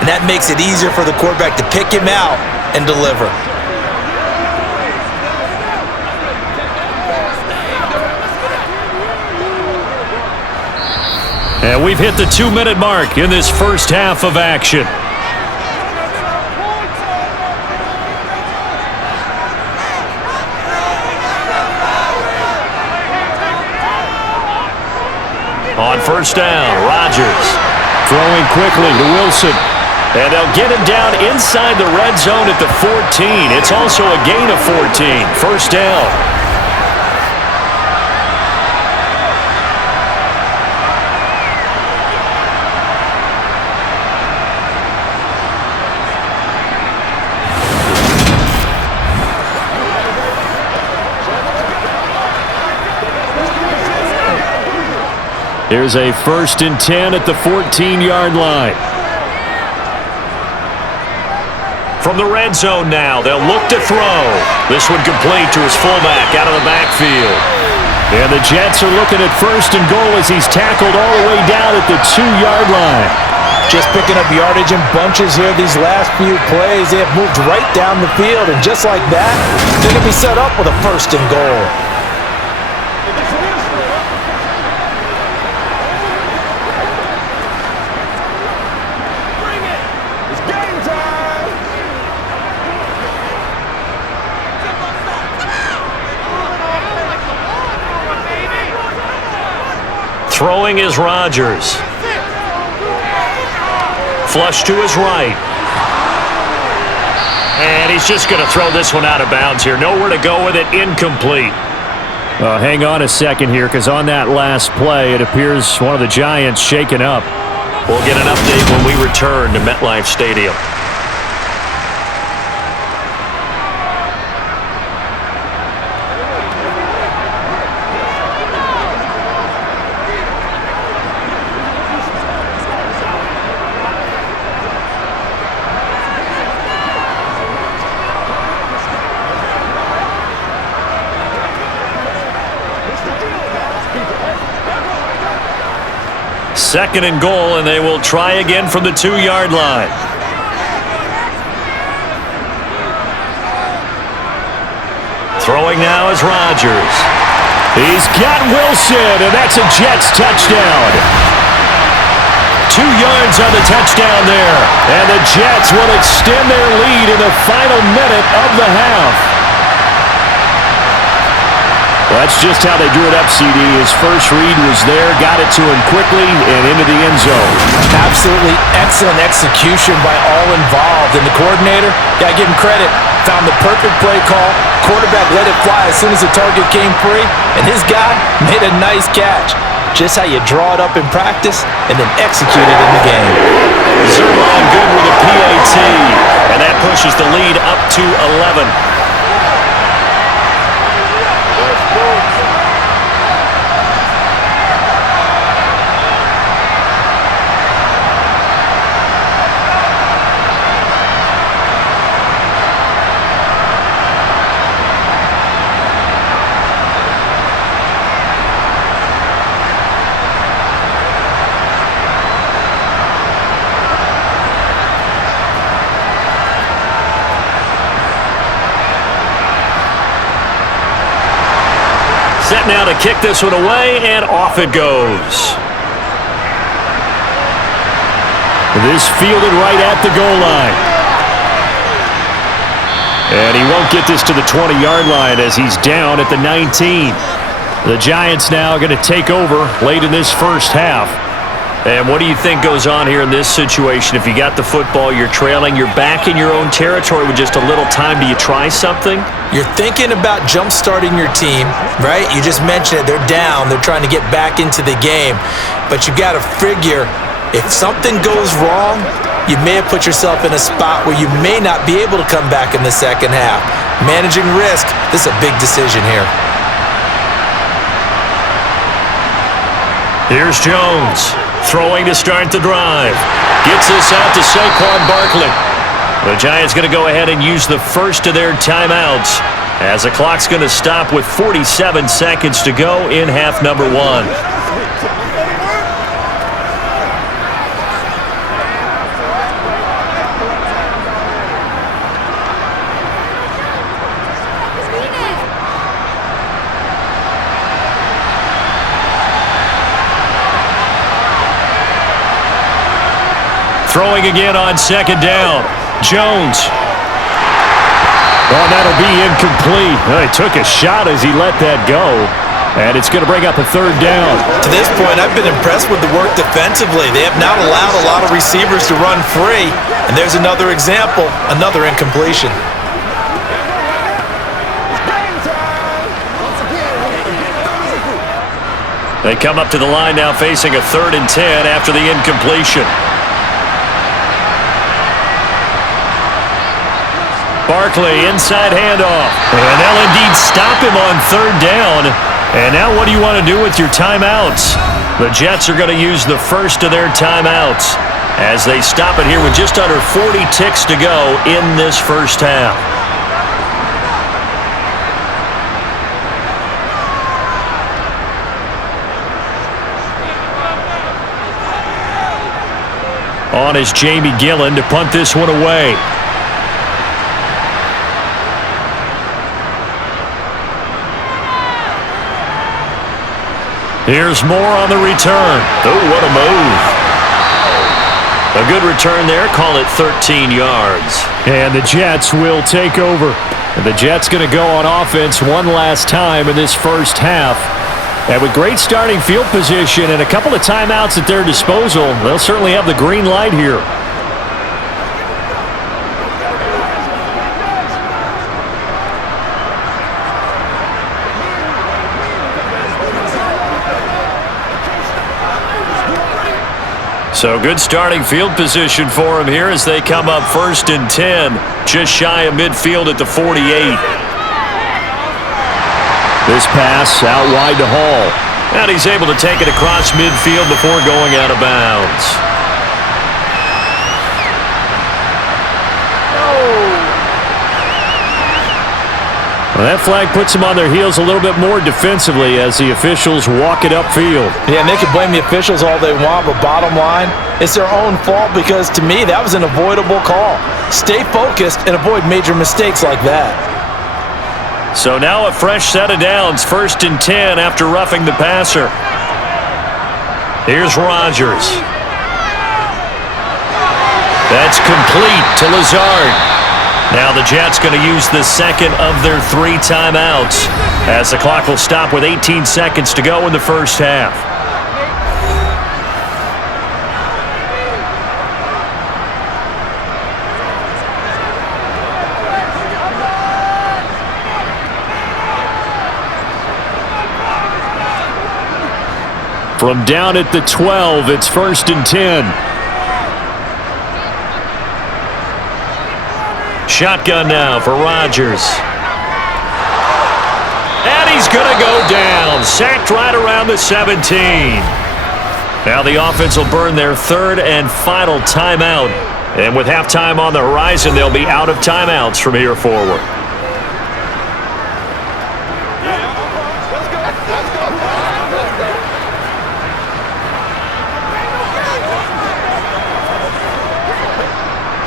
And that makes it easier for the quarterback to pick him out and deliver. And we've hit the 2-minute mark in this first half of action. On 1st down, Rodgers. Throwing quickly to Wilson. And they'll get him down inside the red zone at the 14. It's also a gain of 14. 1st down. Here's a 1st and 10 at the 14-yard line. From the red zone now, they'll look to throw. This one complete to his fullback out of the backfield. And the Jets are looking at 1st and goal as he's tackled all the way down at the 2-yard line. Just picking up yardage in bunches here these last few plays. They have moved right down the field, and just like that, they're going to be set up with a 1st and goal. Throwing is Rodgers. Flush to his right. And he's just going to throw this one out of bounds here. Nowhere to go with it. Incomplete. Hang on a second here, because on that last play, it appears one of the Giants shaken up. We'll get an update when we return to MetLife Stadium. Second and goal, and they will try again from the 2-yard line. Throwing now is Rodgers. He's got Wilson, and that's a Jets touchdown. 2 yards on the touchdown there. And the Jets will extend their lead in the final minute of the half. That's just how they drew it up, CD. His first read was there, got it to him quickly, and into the end zone. Absolutely excellent execution by all involved. And the coordinator, gotta give him credit, found the perfect play call. Quarterback let it fly as soon as the target came free, and his guy made a nice catch. Just how you draw it up in practice and then execute it in the game. Zerline good with a PAT, and that pushes the lead up to 11. Set now to kick this one away, and off it goes. This fielded right at the goal line. And he won't get this to the 20-yard line as he's down at the 19. The Giants now going to take over late in this first half. And what do you think goes on here in this situation? If you got the football, you're trailing, you're back in your own territory with just a little time. Do you try something? You're thinking about jump-starting your team, right? You just mentioned it. They're down. They're trying to get back into the game. But you got to figure, if something goes wrong, you may have put yourself in a spot where you may not be able to come back in the second half. Managing risk, this is a big decision here. Here's Jones. Throwing to start the drive. Gets this out to Saquon Barkley. The Giants going to go ahead and use the first of their timeouts as the clock's going to stop with 47 seconds to go in half number 1. Throwing again on second down. Jones. Oh, that'll be incomplete. He took a shot as he let that go. And it's going to bring up a third down. To this point, I've been impressed with the work defensively. They have not allowed a lot of receivers to run free. And there's another example, another incompletion. They come up to the line now facing a 3rd and 10 after the incompletion. Barkley, inside handoff. And they'll indeed stop him on 3rd down. And now what do you want to do with your timeouts? The Jets are going to use the first of their timeouts as they stop it here with just under 40 ticks to go in this first half. On is Jamie Gillen to punt this one away. Here's Moore on the return. Oh, what a move. A good return there. Call it 13 yards. And the Jets will take over. And the Jets going to go on offense one last time in this first half. And with great starting field position and a couple of timeouts at their disposal, they'll certainly have the green light here. So good starting field position for him here as they come up 1st and 10, just shy of midfield at the 48. This pass out wide to Hall. And he's able to take it across midfield before going out of bounds. Well, that flag puts them on their heels a little bit more defensively as the officials walk it upfield. Yeah, and they can blame the officials all they want, but bottom line, it's their own fault because, to me, that was an avoidable call. Stay focused and avoid major mistakes like that. So now a fresh set of downs, 1st and 10 after roughing the passer. Here's Rodgers. That's complete to Lazard. Now the Jets going to use the second of their 3 timeouts as the clock will stop with 18 seconds to go in the first half. From down at the 12, it's 1st and 10. Shotgun now for Rodgers. And he's going to go down. Sacked right around the 17. Now the offense will burn their 3rd and final timeout. And with halftime on the horizon, they'll be out of timeouts from here forward.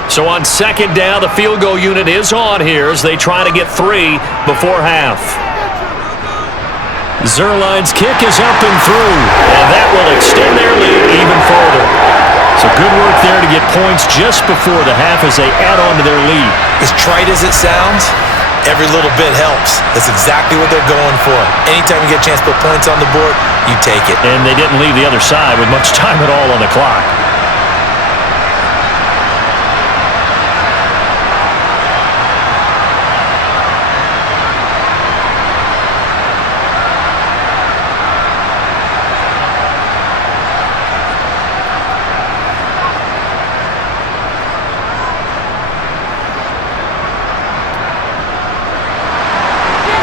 So on 2nd down, the field goal unit is on here as they try to get 3 before half. Zerline's kick is up and through, and that will extend their lead even further. So good work there to get points just before the half as they add on to their lead. As trite as it sounds, every little bit helps. That's exactly what they're going for. Anytime you get a chance to put points on the board, you take it. And they didn't leave the other side with much time at all on the clock.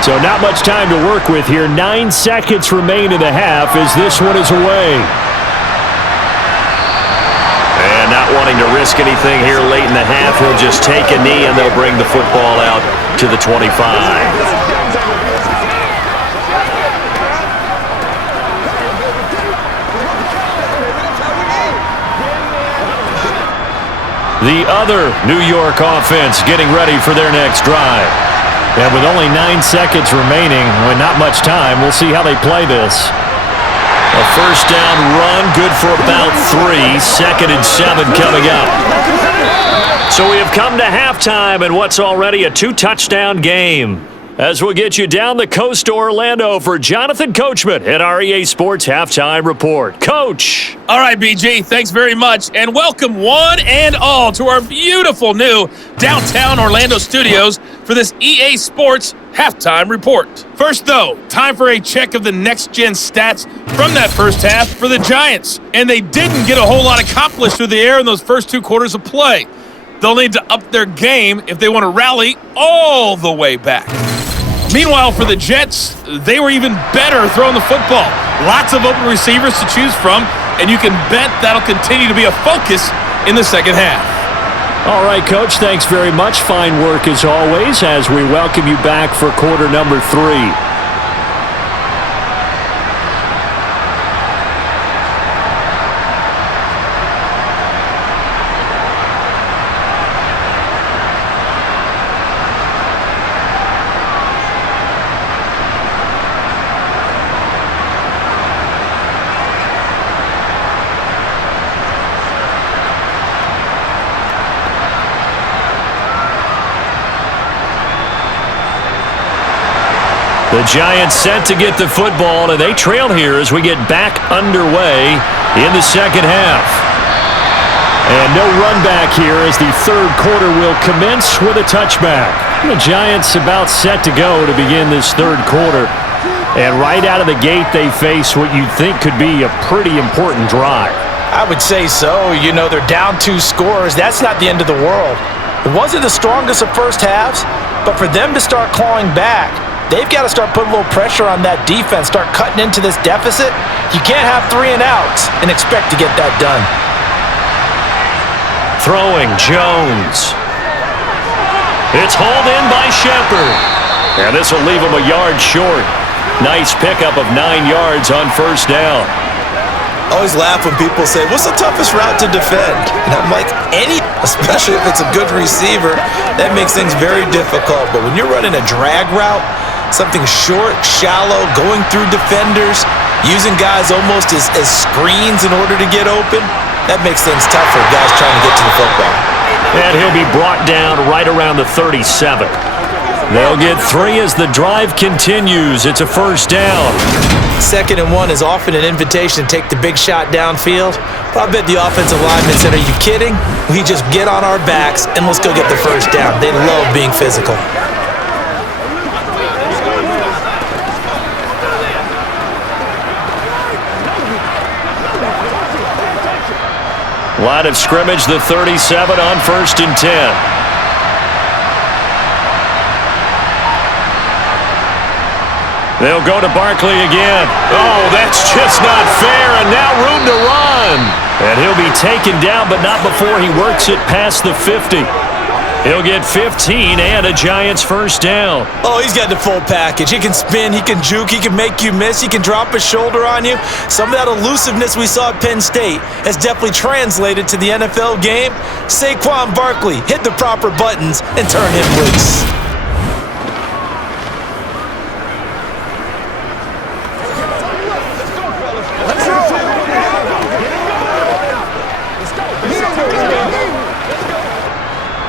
So not much time to work with here. 9 seconds remain in the half as this one is away. And not wanting to risk anything here late in the half, he'll just take a knee and they'll bring the football out to the 25. The other New York offense getting ready for their next drive. And with only 9 seconds remaining, with not much time, we'll see how they play this. A first down run, good for about 3. 2nd and 7 coming up. So we have come to halftime in what's already a 2-touchdown game. As we'll get you down the coast to Orlando for Jonathan Coachman at our EA Sports Halftime Report. Coach! All right, BG, thanks very much, and welcome one and all to our beautiful new downtown Orlando studios for this EA Sports Halftime Report. First, though, time for a check of the next-gen stats from that first half for the Giants, and they didn't get a whole lot accomplished through the air in those first 2 quarters of play. They'll need to up their game if they want to rally all the way back. Meanwhile, for the Jets, they were even better throwing the football. Lots of open receivers to choose from, and you can bet that'll continue to be a focus in the second half. All right, Coach, thanks very much. Fine work as always as we welcome you back for quarter number 3. The Giants set to get the football, and they trail here as we get back underway in the second half. And no run back here as the third quarter will commence with a touchback. The Giants about set to go to begin this third quarter. And right out of the gate, they face what you'd think could be a pretty important drive. I would say so. You know, they're down 2 scores. That's not the end of the world. It wasn't the strongest of first halves, but for them to start clawing back, they've got to start putting a little pressure on that defense, start cutting into this deficit. You can't have 3 and outs and expect to get that done. Throwing Jones. It's hauled in by Shepard. And this will leave him a yard short. Nice pickup of 9 yards on first down. Always laugh when people say, what's the toughest route to defend? And I'm like, especially if it's a good receiver, that makes things very difficult. But when you're running a drag route, something short, shallow, going through defenders, using guys almost as screens in order to get open, that makes things tough for guys trying to get to the football. And he'll be brought down right around the 37. They'll get 3 as the drive continues. It's a first down. 2nd and 1 is often an invitation to take the big shot downfield. But I bet the offensive lineman said, are you kidding? We just get on our backs and let's go get the first down. They love being physical. Line of scrimmage, the 37 on 1st and 10. They'll go to Barkley again. Oh, that's just not fair, and now room to run. And he'll be taken down, but not before he works it past the 50. He'll get 15 and a Giants first down. Oh, he's got the full package. He can spin, he can juke, he can make you miss, he can drop a shoulder on you. Some of that elusiveness we saw at Penn State has definitely translated to the NFL game. Saquon Barkley hit the proper buttons and turn him loose.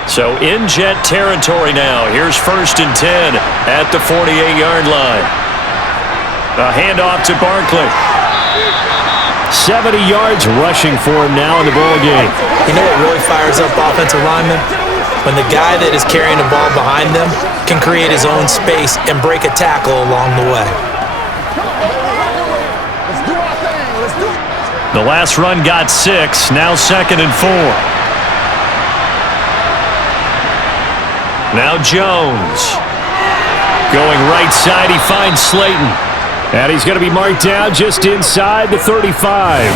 So in Jet territory now. Here's 1st and 10 at the 48-yard line. A handoff to Barkley. 70 yards rushing for him now in the ball game. You know what really fires up offensive linemen? When the guy that is carrying the ball behind them can create his own space and break a tackle along the way. The last run got 6. Now 2nd and 4. Now Jones. Going right side, he finds Slayton. And he's going to be marked down just inside the 35.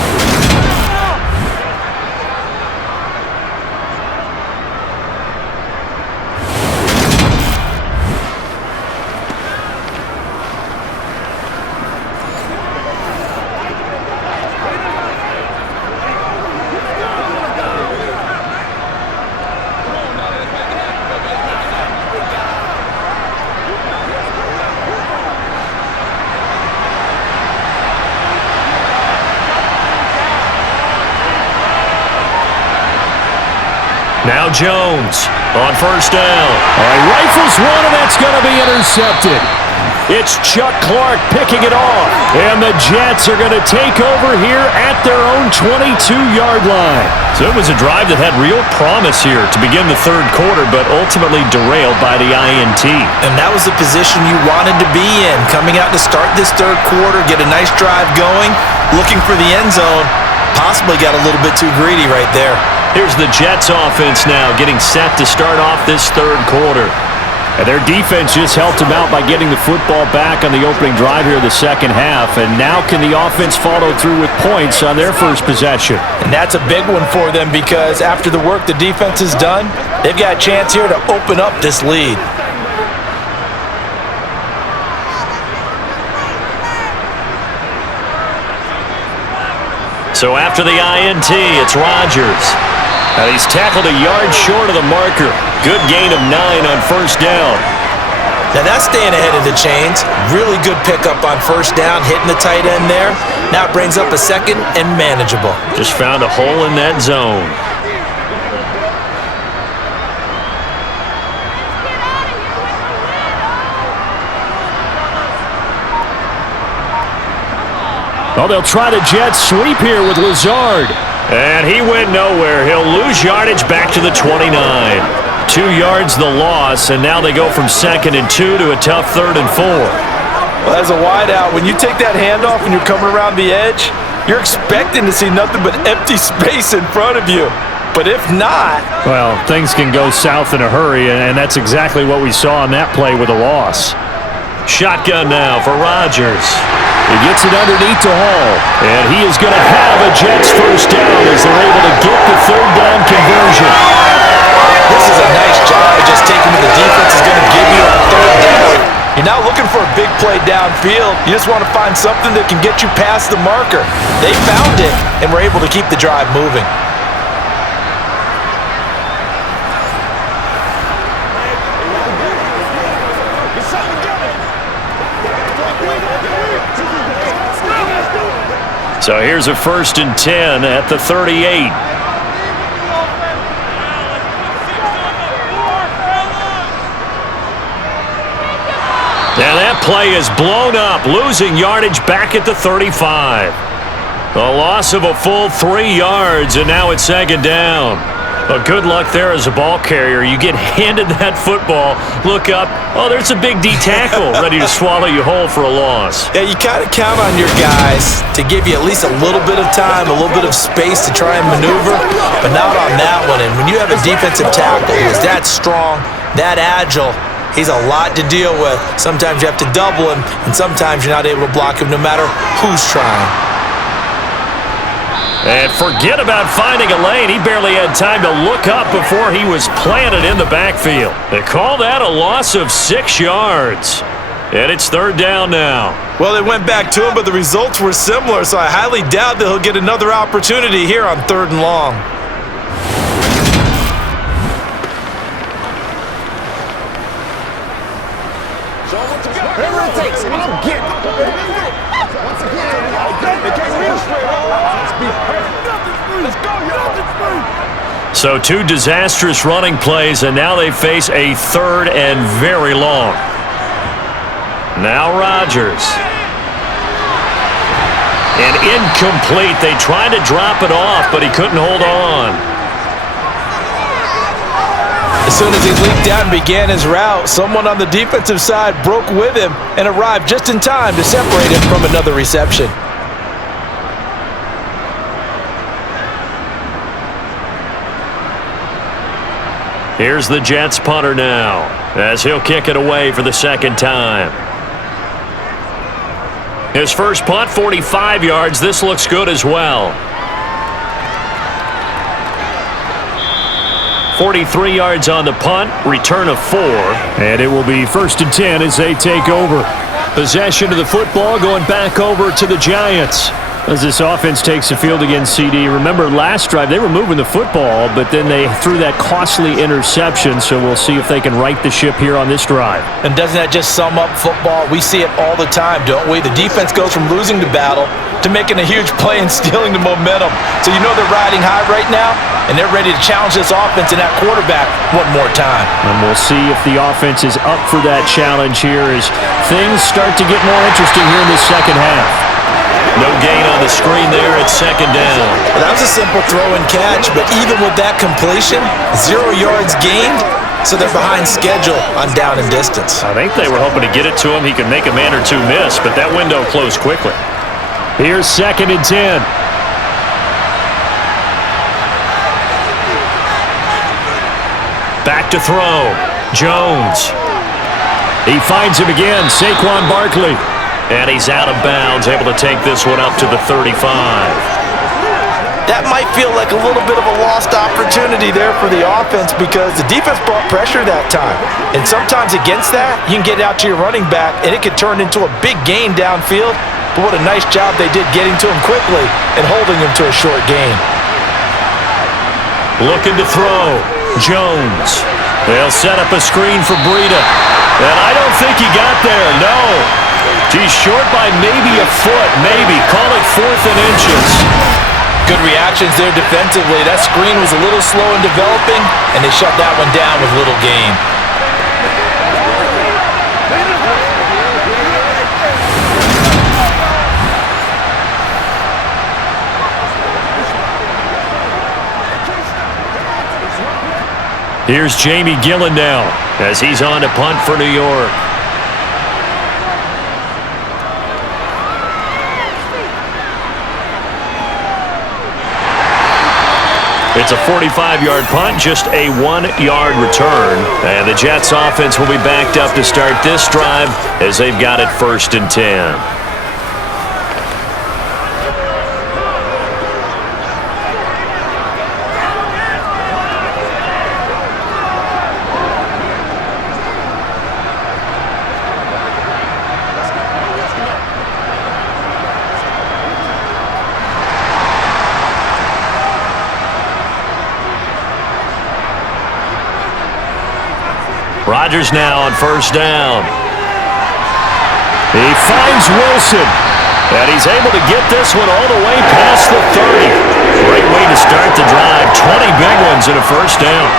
Now Jones on first down. He rifles one, and that's going to be intercepted. It's Chuck Clark picking it off. And the Jets are going to take over here at their own 22-yard line. So it was a drive that had real promise here to begin the third quarter, but ultimately derailed by the INT. And that was the position you wanted to be in. Coming out to start this third quarter, get a nice drive going, looking for the end zone. Possibly got a little bit too greedy right there. Here's the Jets offense now getting set to start off this third quarter. And their defense just helped them out by getting the football back on the opening drive here in the second half. And now can the offense follow through with points on their first possession? And that's a big one for them because after the work the defense has done, they've got a chance here to open up this lead. So after the INT, it's Rodgers. And he's tackled a yard short of the marker. Good gain of 9 on first down. Now that's staying ahead of the chains. Really good pickup on first down, hitting the tight end there. Now it brings up a second and manageable. Just found a hole in that zone. Oh, they'll try the jet sweep here with Lazard. And he went nowhere. He'll lose yardage back to the 29. 2 yards the loss, and now they go from 2nd and 2 to a tough 3rd and 4. Well, as a wideout, when you take that handoff and you're coming around the edge, you're expecting to see nothing but empty space in front of you. But if not... Well, things can go south in a hurry, and that's exactly what we saw on that play with a loss. Shotgun now for Rodgers. He gets it underneath to Hall, and he is going to have a Jets first down as they're able to get the 3rd down conversion. This is a nice job of just taking what the defense is going to give you on 3rd down. You're not looking for a big play downfield. You just want to find something that can get you past the marker. They found it, and were able to keep the drive moving. So here's a 1st and 10 at the 38. And that play is blown up, losing yardage back at the 35. A loss of a full 3 yards, and now it's 2nd down. But good luck there as a ball carrier. You get handed that football, look up, oh, there's a big D tackle ready to swallow you whole for a loss. Yeah, you kind of count on your guys to give you at least a little bit of time, a little bit of space to try and maneuver, but not on that one. And when you have a defensive tackle who is that strong, that agile, he's a lot to deal with. Sometimes you have to double him, and sometimes you're not able to block him no matter who's trying. And forget about finding a lane. He barely had time to look up before he was planted in the backfield. They call that a loss of 6 yards. And it's 3rd down now. Well, they went back to him, but the results were similar, so I highly doubt that he'll get another opportunity here on 3rd and long. Whatever it takes, I'm getting it. Once again, they can't real straight on. Let's go, y'all. So 2 disastrous running plays, and now they face a 3rd and very long. Now Rodgers. And incomplete. They tried to drop it off, but he couldn't hold on. As soon as he leaped down and began his route, someone on the defensive side broke with him and arrived just in time to separate him from another reception. Here's the Jets punter now, as he'll kick it away for the 2nd time. His first punt, 45 yards. This looks good as well. 43 yards on the punt, return of 4. And it will be 1st and 10 as they take over. Possession of the football going back over to the Giants. As this offense takes the field against CD. Remember, last drive, they were moving the football, but then they threw that costly interception, so we'll see if they can right the ship here on this drive. And doesn't that just sum up football? We see it all the time, don't we? The defense goes from losing the battle to making a huge play and stealing the momentum. So you know they're riding high right now, and they're ready to challenge this offense and that quarterback one more time. And we'll see if the offense is up for that challenge here as things start to get more interesting here in this 2nd half. No gain on the screen there at 2nd down. Well, that was a simple throw and catch, but even with that completion, 0 yards gained, so they're behind schedule on down and distance. I think they were hoping to get it to him. He could make a man or 2 miss, but that window closed quickly. Here's 2nd and 10. Back to throw. Jones. He finds him again, Saquon Barkley. And he's out of bounds, able to take this one up to the 35. That might feel like a little bit of a lost opportunity there for the offense because the defense brought pressure that time. And sometimes against that, you can get out to your running back, and it could turn into a big gain downfield. But what a nice job they did getting to him quickly and holding him to a short gain. Looking to throw. Jones. They'll set up a screen for Breida. And I don't think he got there, no. He's short by maybe a foot, maybe. Call it 4th and inches. Good reactions there defensively. That screen was a little slow in developing, and they shut that one down with little gain. Here's Jamie Gillen now as he's on to punt for New York. It's a 45-yard punt, just a 1-yard return. And the Jets offense will be backed up to start this drive as they've got it 1st and 10. Rodgers now on 1st down. He finds Wilson, and he's able to get this one all the way past the 30. Great way to start the drive. 20 big ones in a 1st down.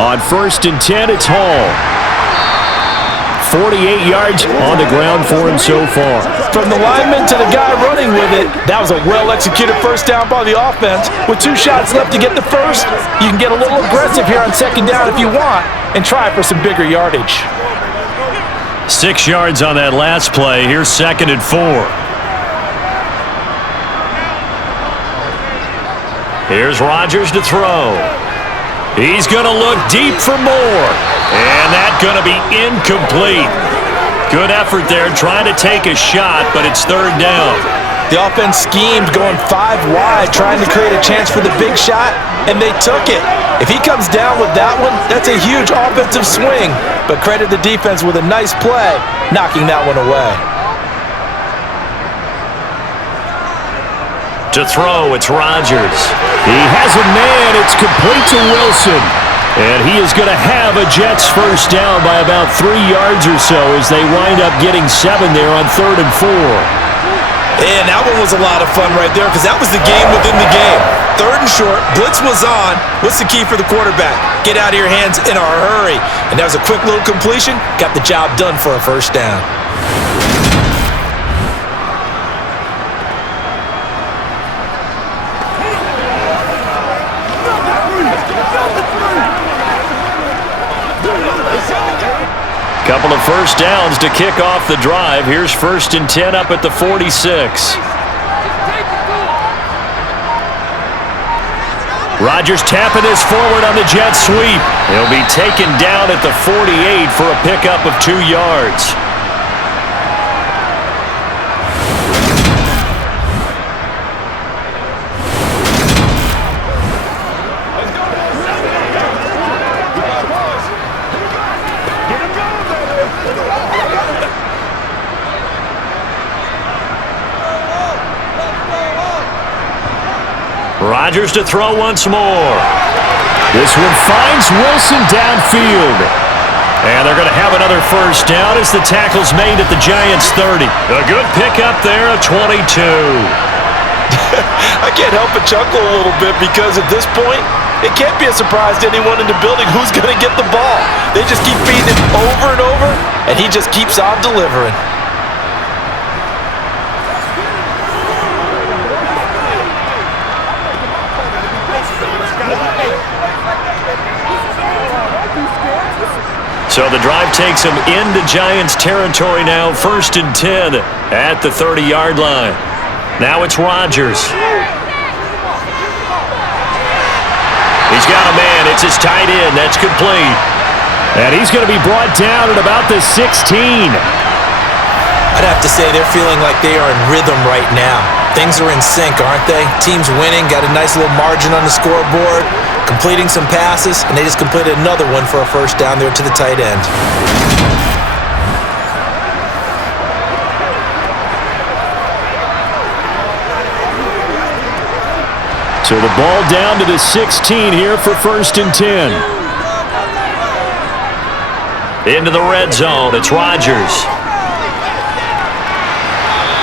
On 1st and 10, it's Hall. 48 yards on the ground for him so far. From the lineman to the guy running with it, that was a well-executed 1st down by the offense. With 2 shots left to get the first, you can get a little aggressive here on 2nd down if you want and try for some bigger yardage. 6 yards on that last play. Here's 2nd and 4. Here's Rodgers to throw. He's going to look deep for more. And that's going to be incomplete. Good effort there trying to take a shot, but it's 3rd down. The offense schemed going 5 wide, trying to create a chance for the big shot, and they took it. If he comes down with that one, that's a huge offensive swing. But credit the defense with a nice play, knocking that one away. To throw, it's Rodgers. He has a man. It's complete to Wilson. And he is going to have a Jets 1st down by about 3 yards or so as they wind up getting 7 there on 3rd and 4. And that one was a lot of fun right there because that was the game within the game. 3rd and short, blitz was on. What's the key for the quarterback? Get out of your hands in a hurry. And that was a quick little completion. Got the job done for a 1st down. Couple of 1st downs to kick off the drive. Here's 1st and 10 up at the 46. Rodgers tapping this forward on the jet sweep. He'll be taken down at the 48 for a pickup of 2 yards. Rodgers to throw once more. This one finds Wilson downfield. And they're going to have another 1st down as the tackle's made at the Giants' 30. A good pickup there of 22. I can't help but chuckle a little bit because at this point, it can't be a surprise to anyone in the building who's going to get the ball. They just keep feeding it over and over, and he just keeps on delivering. So the drive takes him into Giants territory now, 1st and 10 at the 30-yard line. Now it's Rodgers. He's got a man. It's his tight end. That's complete. And he's going to be brought down at about the 16. I'd have to say they're feeling like they are in rhythm right now. Things are in sync, aren't they? Team's winning, got a nice little margin on the scoreboard, completing some passes, and they just completed another one for a 1st down there to the tight end. So the ball down to the 16 here for 1st and 10. Into the red zone, it's Rodgers.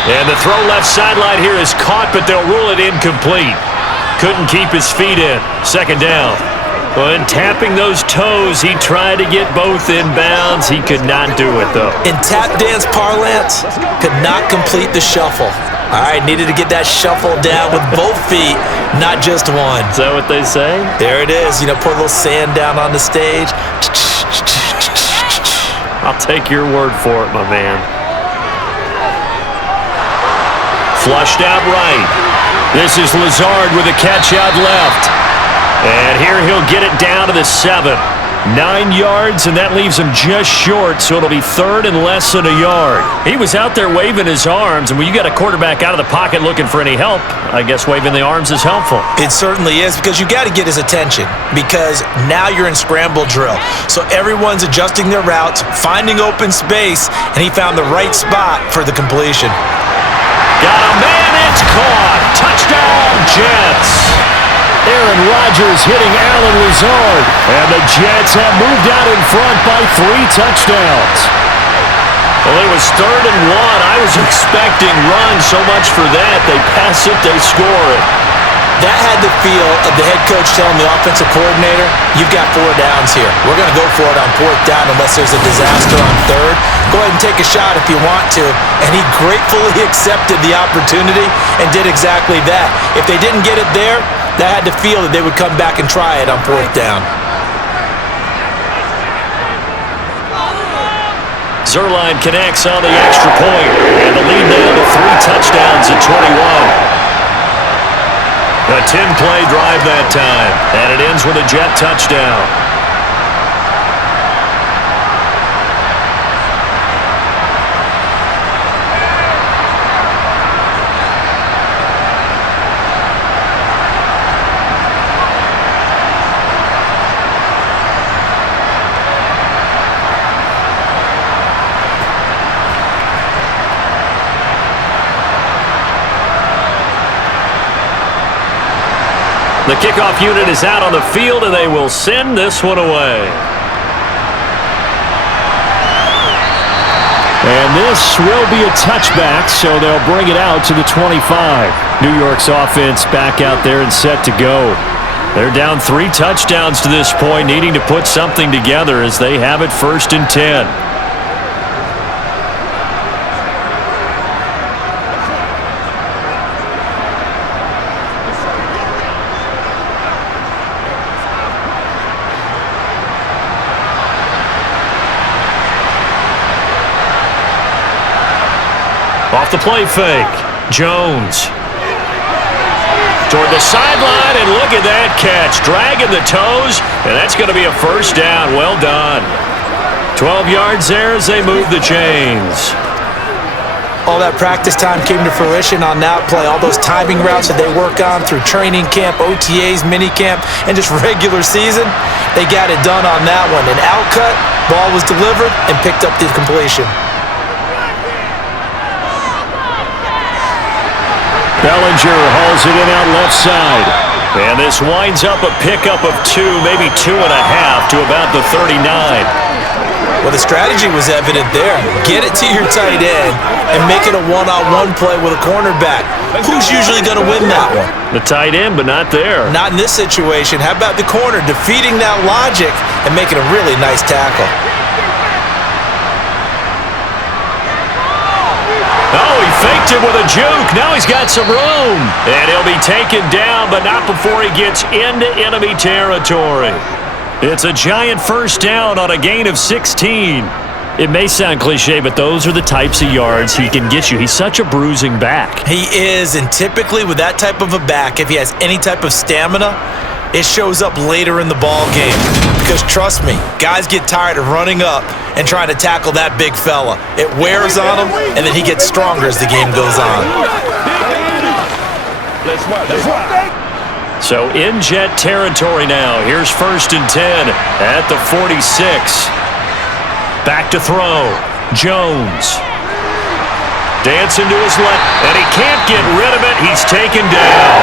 And the throw left sideline here is caught, but they'll rule it incomplete. Couldn't keep his feet in. 2nd down. When tapping those toes, he tried to get both in bounds. He could not do it, though. In tap dance parlance, could not complete the shuffle. All right, needed to get that shuffle down with both feet, not just one. Is that what they say? There it is. You know, pour a little sand down on the stage. I'll take your word for it, my man. Flushed out right. This is Lazard with a catch out left. And here he'll get it down to the 7. 9 yards, and that leaves him just short, so it'll be 3rd and less than a yard. He was out there waving his arms, and when you got a quarterback out of the pocket looking for any help, I guess waving the arms is helpful. It certainly is, because you got to get his attention, because now you're in scramble drill. So everyone's adjusting their routes, finding open space, and he found the right spot for the completion. Got a man, it's caught. Touchdown, Jets. Aaron Rodgers hitting Allen Lazard. And the Jets have moved out in front by 3 touchdowns. Well, it was 3rd and 1. I was expecting runs, so much for that. They pass it, they score it. That had the feel of the head coach telling the offensive coordinator, you've got 4 downs here. We're going to go for it on 4th down unless there's a disaster on 3rd. Go ahead and take a shot if you want to. And he gratefully accepted the opportunity and did exactly that. If they didn't get it there, that had to feel that they would come back and try it on 4th down. Zerline connects on the extra point. And the lead now to 3 touchdowns at 21. A 10-play drive that time, and it ends with a Jet touchdown. The kickoff unit is out on the field, and they will send this one away. And this will be a touchback, so they'll bring it out to the 25. New York's offense back out there and set to go. They're down 3 touchdowns to this point, needing to put something together as they have it 1st and 10. Off the play fake, Jones. Toward the sideline, and look at that catch. Dragging the toes, and that's going to be a 1st down. Well done. 12 yards there as they move the chains. All that practice time came to fruition on that play. All those timing routes that they work on through training camp, OTAs, minicamp, and just regular season, they got it done on that one. An outcut, ball was delivered, and picked up the completion. Bellinger hauls it in out left side. And this winds up a pickup of 2, maybe 2.5 to about the 39. Well, the strategy was evident there. Get it to your tight end and make it a one-on-one play with a cornerback. Who's usually going to win that one? The tight end, but not there. Not in this situation. How about the corner defeating that logic and making a really nice tackle? Oh, he faked it with a juke. Now he's got some room. And he'll be taken down, but not before he gets into enemy territory. It's a giant 1st down on a gain of 16. It may sound cliche, but those are the types of yards he can get you. He's such a bruising back. He is, and typically with that type of a back, if he has any type of stamina, it shows up later in the ball game. Because trust me, guys get tired of running up and trying to tackle that big fella. It wears on him, and then he gets stronger as the game goes on. So in Jet territory now. Here's 1st and 10 at the 46. Back to throw. Jones. Dancing to his left, and he can't get rid of it. He's taken down.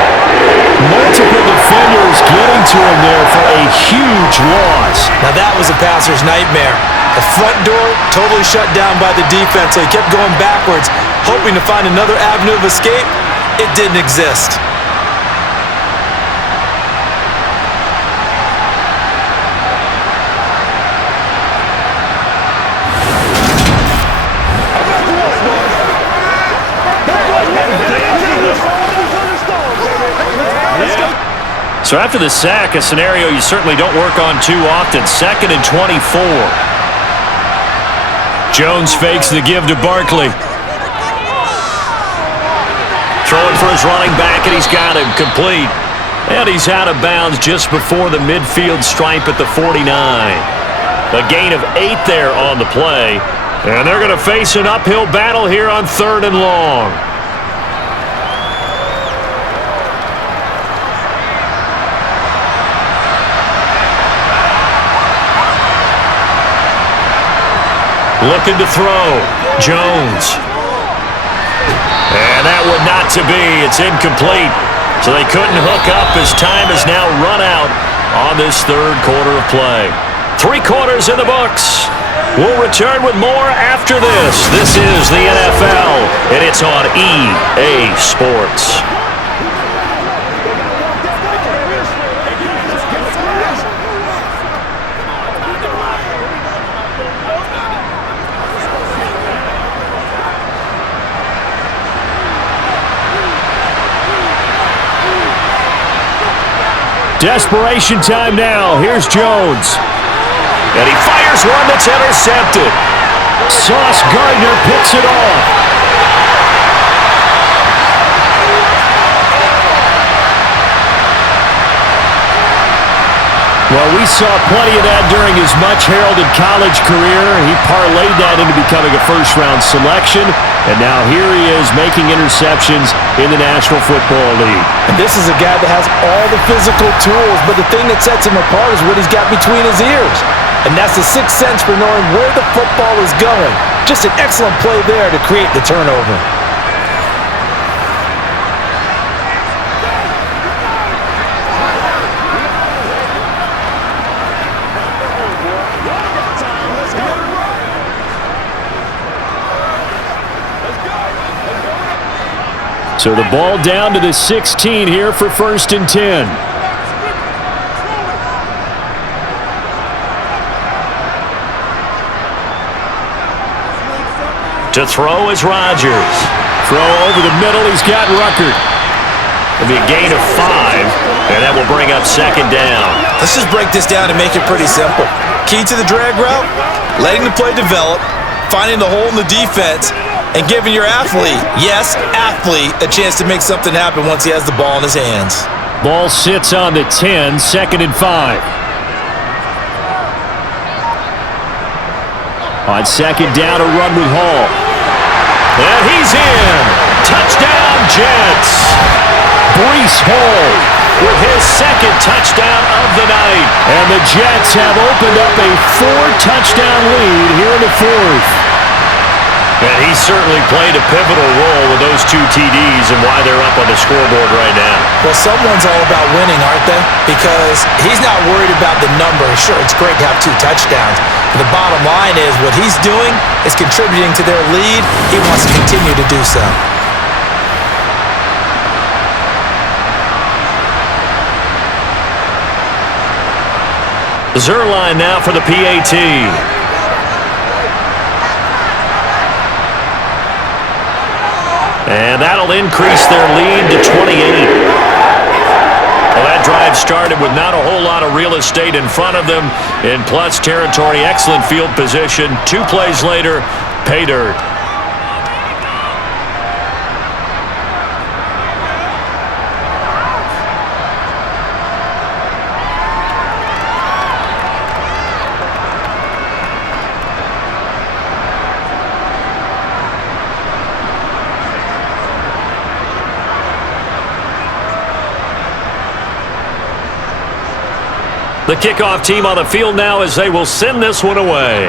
Multiple defenders getting to him there for a huge loss. Now that was a passer's nightmare. The front door totally shut down by the defense, so he kept going backwards, hoping to find another avenue of escape. It didn't exist. So after the sack, a scenario you certainly don't work on too often. 2nd and 24. Jones fakes the give to Barkley. Throwing for his running back, and he's got him complete. And he's out of bounds just before the midfield stripe at the 49. A gain of 8 there on the play. And they're going to face an uphill battle here on 3rd and long. Looking to throw. Jones. And that one not to be. It's incomplete. So they couldn't hook up as time has now run out on this 3rd quarter of play. 3 quarters in the books. We'll return with more after this. This is the NFL, and it's on EA Sports. Desperation time now. Here's Jones. And he fires one that's intercepted. Sauce Gardner picks it off. Well, we saw plenty of that during his much-heralded college career. He parlayed that into becoming a first-round selection, and now here he is making interceptions in the National Football League. And this is a guy that has all the physical tools, but the thing that sets him apart is what he's got between his ears. And that's the sixth sense for knowing where the football is going. Just an excellent play there to create the turnover. So the ball down to the 16 here for 1st and 10. To throw is Rodgers. Throw over the middle. He's got Ruckert. It'll be a gain of 5, and that will bring up 2nd down. Let's just break this down and make it pretty simple. Key to the drag route, letting the play develop, finding the hole in the defense, and giving your athlete, yes, athlete, a chance to make something happen once he has the ball in his hands. Ball sits on the 10, 2nd and 5. On 2nd down, a run with Hall. And he's in. Touchdown, Jets. Breece Hall with his 2nd touchdown of the night. And the Jets have opened up a 4-touchdown lead here in the 4th. And he certainly played a pivotal role with those 2 TDs and why they're up on the scoreboard right now. Well, someone's all about winning, aren't they? Because he's not worried about the number. Sure, it's great to have 2 touchdowns. But the bottom line is what he's doing is contributing to their lead. He wants to continue to do so. Zerline now for the PAT. And that'll increase their lead to 28. Well, that drive started with not a whole lot of real estate in front of them in plus territory. Excellent field position. 2 plays later, pay dirt. The kickoff team on the field now as they will send this one away.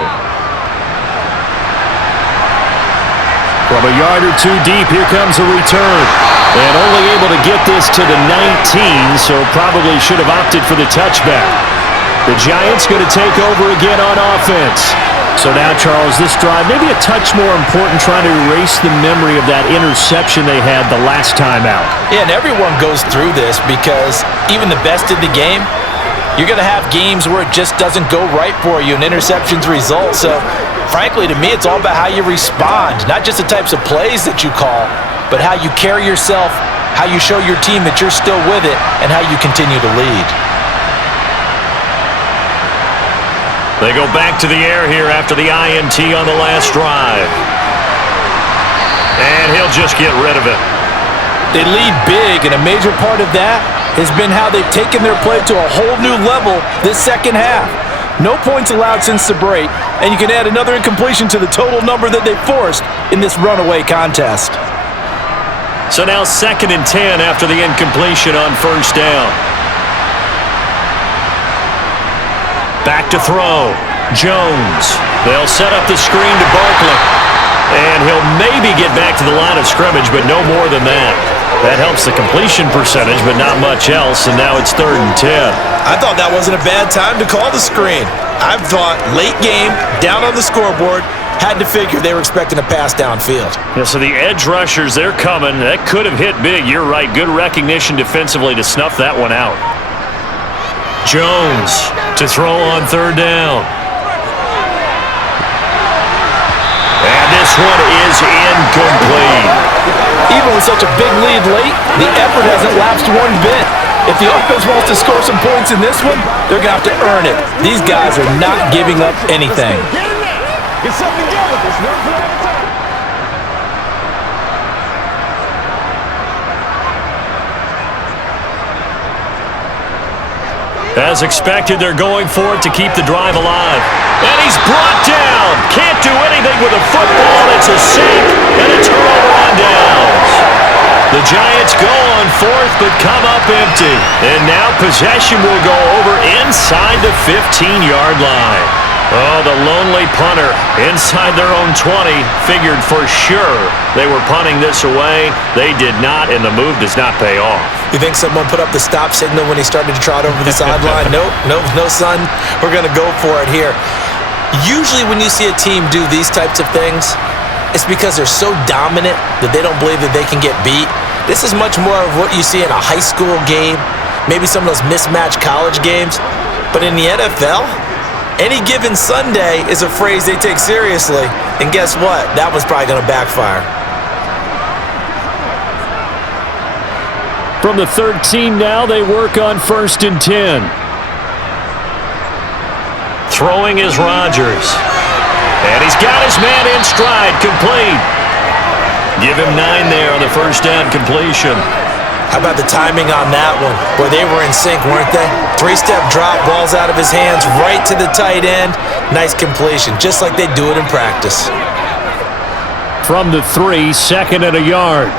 From a yard or 2 deep, here comes a return. And only able to get this to the 19, so probably should have opted for the touchback. The Giants going to take over again on offense. So now, Charles, this drive maybe a touch more important, trying to erase the memory of that interception they had the last time out. Yeah, and everyone goes through this because even the best in the game, you're going to have games where it just doesn't go right for you and interceptions result. So, frankly, to me, it's all about how you respond, not just the types of plays that you call, but how you carry yourself, how you show your team that you're still with it, and how you continue to lead. They go back to the air here after the INT on the last drive. And he'll just get rid of it. They lead big, and a major part of that has been how they've taken their play to a whole new level this second half. No points allowed since the break, and you can add another incompletion to the total number that they forced in this runaway contest. So now 2nd and 10 after the incompletion on first down. Back to throw. Jones. They'll set up the screen to Barkley. And he'll maybe get back to the line of scrimmage, but no more than that. That helps the completion percentage, but not much else, and now it's 3rd and 10. I thought that wasn't a bad time to call the screen. I thought late game, down on the scoreboard, had to figure they were expecting a pass downfield. Yeah, so the edge rushers, they're coming. That could have hit big. You're right. Good recognition defensively to snuff that one out. Jones to throw on 3rd down. And this one is incomplete. Even with such a big lead late, the effort hasn't lapsed one bit. If the offense wants to score some points in this one, they're going to have to earn it. These guys are not giving up anything. Get something together. This one play at a time. As expected, they're going for it to keep the drive alive. And he's brought down. Can't do anything with a football. It's a sack and a turnover on downs. The Giants go on 4th but come up empty. And now possession will go over inside the 15-yard line. Oh, the lonely punter inside their own 20 figured for sure they were punting this away. They did not, and the move does not pay off. You think someone put up the stop signal when he started to trot over the sideline? Nope, no, son. We're going to go for it here. Usually when you see a team do these types of things, it's because they're so dominant that they don't believe that they can get beat. This is much more of what you see in a high school game, maybe some of those mismatched college games. But in the NFL, any given Sunday is a phrase they take seriously. And guess what? That was probably going to backfire. From the 13 now, they work on 1st and 10. Throwing is Rodgers. And he's got his man in stride, complete. Give him 9 there on the first down completion. How about the timing on that one? Boy, they were in sync, weren't they? 3-step drop, balls out of his hands, right to the tight end. Nice completion, just like they do it in practice. From the 3, 2nd and a yard.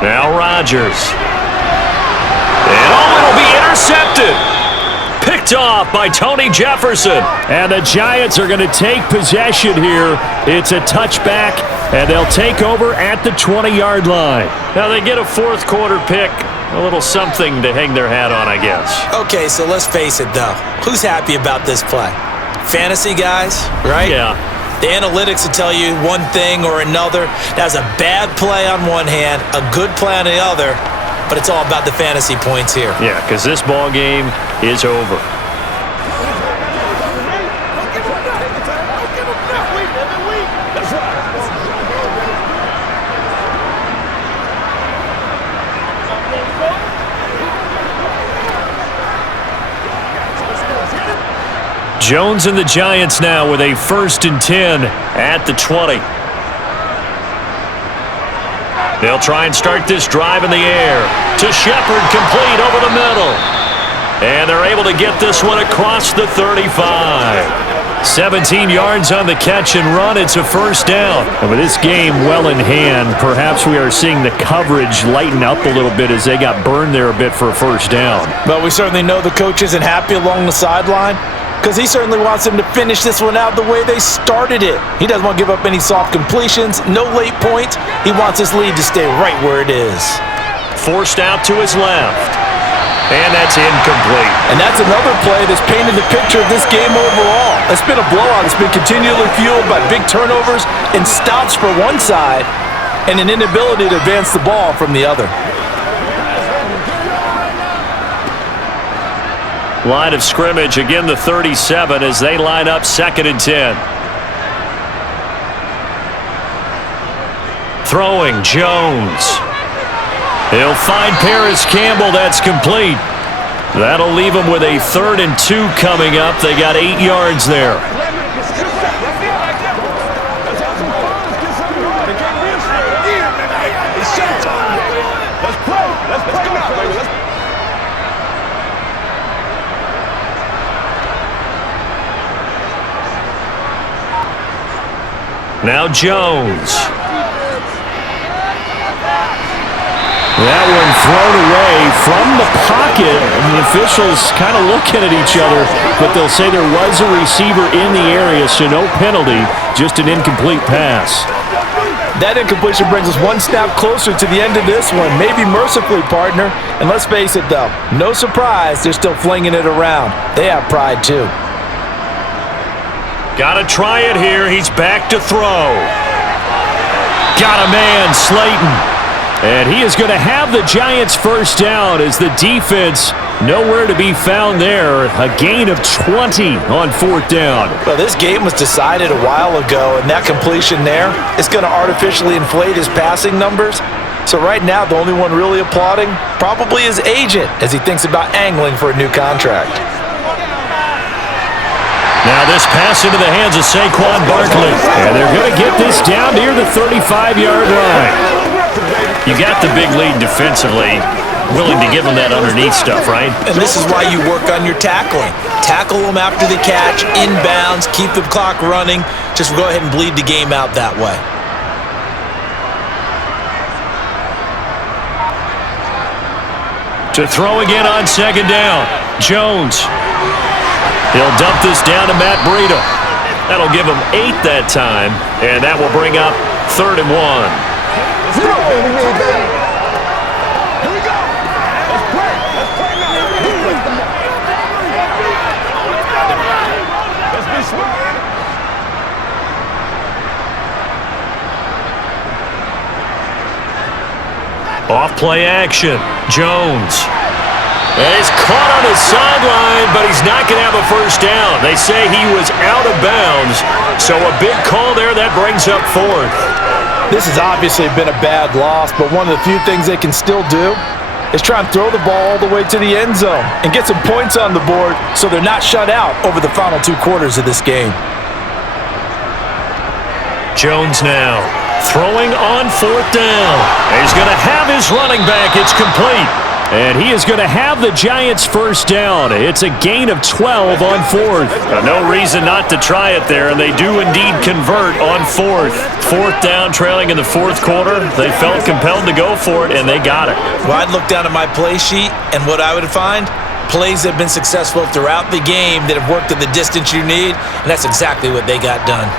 Now Rodgers. And it'll be intercepted. Picked off by Tony Jefferson. And the Giants are going to take possession here. It's a touchback, and they'll take over at the 20-yard line. Now they get a 4th quarter pick. A little something to hang their hat on, I guess. Okay, so let's face it, though. Who's happy about this play? Fantasy guys, right? Yeah. The analytics will tell you one thing or another. That's a bad play on one hand, a good play on the other, but it's all about the fantasy points here. Yeah, because this ball game is over. Jones and the Giants now with a 1st and 10 at the 20. They'll try and start this drive in the air. To Shepard, complete over the middle. And they're able to get this one across the 35. 17 yards on the catch and run. It's a 1st down. And with this game well in hand, perhaps we are seeing the coverage lighten up a little bit as they got burned there a bit for a 1st down. But we certainly know the coach isn't happy along the sideline. because he certainly wants them to finish this one out the way they started it. He doesn't want to give up any soft completions, no late points. He wants his lead to stay right where it is. Forced out to his left. And that's incomplete. And that's another play that's painted the picture of this game overall. It's been a blowout. It's been continually fueled by big turnovers and stops for one side and an inability to advance the ball from the other. Line of scrimmage, again the 37 as they line up 2nd and 10. Throwing, Jones. He'll find Paris Campbell. That's complete. That'll leave him with a 3rd and 2 coming up. They got 8 yards there. Now Jones. That one thrown away from the pocket. The officials kind of looking at each other, but they'll say there was a receiver in the area, so no penalty, just an incomplete pass. That incompletion brings us one snap closer to the end of this one, maybe mercifully, partner. And let's face it, though, no surprise, they're still flinging it around. They have pride, too. Got to try it here. He's back to throw. Got a man, Slayton. And he is going to have the Giants first down as the defense nowhere to be found there. A gain of 20 on 4th down. Well, this game was decided a while ago, and that completion there is going to artificially inflate his passing numbers. So right now, the only one really applauding probably his agent as he thinks about angling for a new contract. Now this pass into the hands of Saquon Barkley. And they're going to get this down near the 35-yard line. You got the big lead defensively, willing to give them that underneath stuff, right? And this is why you work on your tackling. Tackle them after the catch, inbounds, keep the clock running. Just go ahead and bleed the game out that way. To throw again on 2nd down. Jones. He'll dump this down to Matt Breida. That'll give him 8 that time, and that will bring up 3rd and 1. Here we go. Let's play. Let's play now. Let's be smart. Off play action. Jones. And he's caught on his sideline, but he's not going to have a first down. They say he was out of bounds, so a big call there. That brings up 4th. This has obviously been a bad loss, but one of the few things they can still do is try and throw the ball all the way to the end zone and get some points on the board so they're not shut out over the final 2 quarters of this game. Jones now throwing on 4th down. He's going to have his running back. It's complete. And he is going to have the Giants first down. It's a gain of 12 on 4th. No reason not to try it there, and they do indeed convert on 4th. 4th down, trailing in the 4th quarter. They felt compelled to go for it, and they got it. Well, I'd look down at my play sheet, and what I would find, plays that have been successful throughout the game that have worked at the distance you need, and that's exactly what they got done.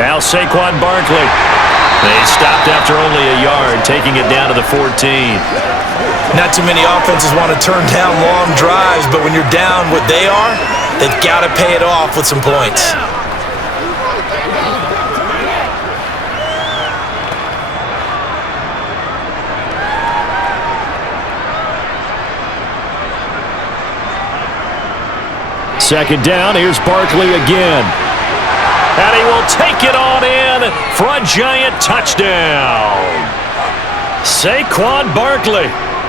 Now Saquon Barkley. They stopped after only a yard, taking it down to the 14. Not too many offenses want to turn down long drives, but when you're down what they are, they've got to pay it off with some points. Second down, here's Barkley again. And he will take it on in for a Giant touchdown. Saquon Barkley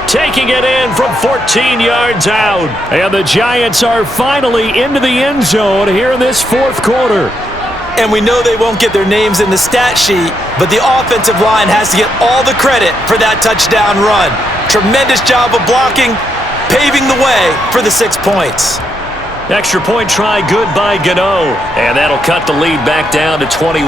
taking it in from 14 yards out. And the Giants are finally into the end zone here in this 4th quarter. And we know they won't get their names in the stat sheet, but the offensive line has to get all the credit for that touchdown run. Tremendous job of blocking, paving the way for the 6 points. Extra point try good by Gano. And that'll cut the lead back down to 21.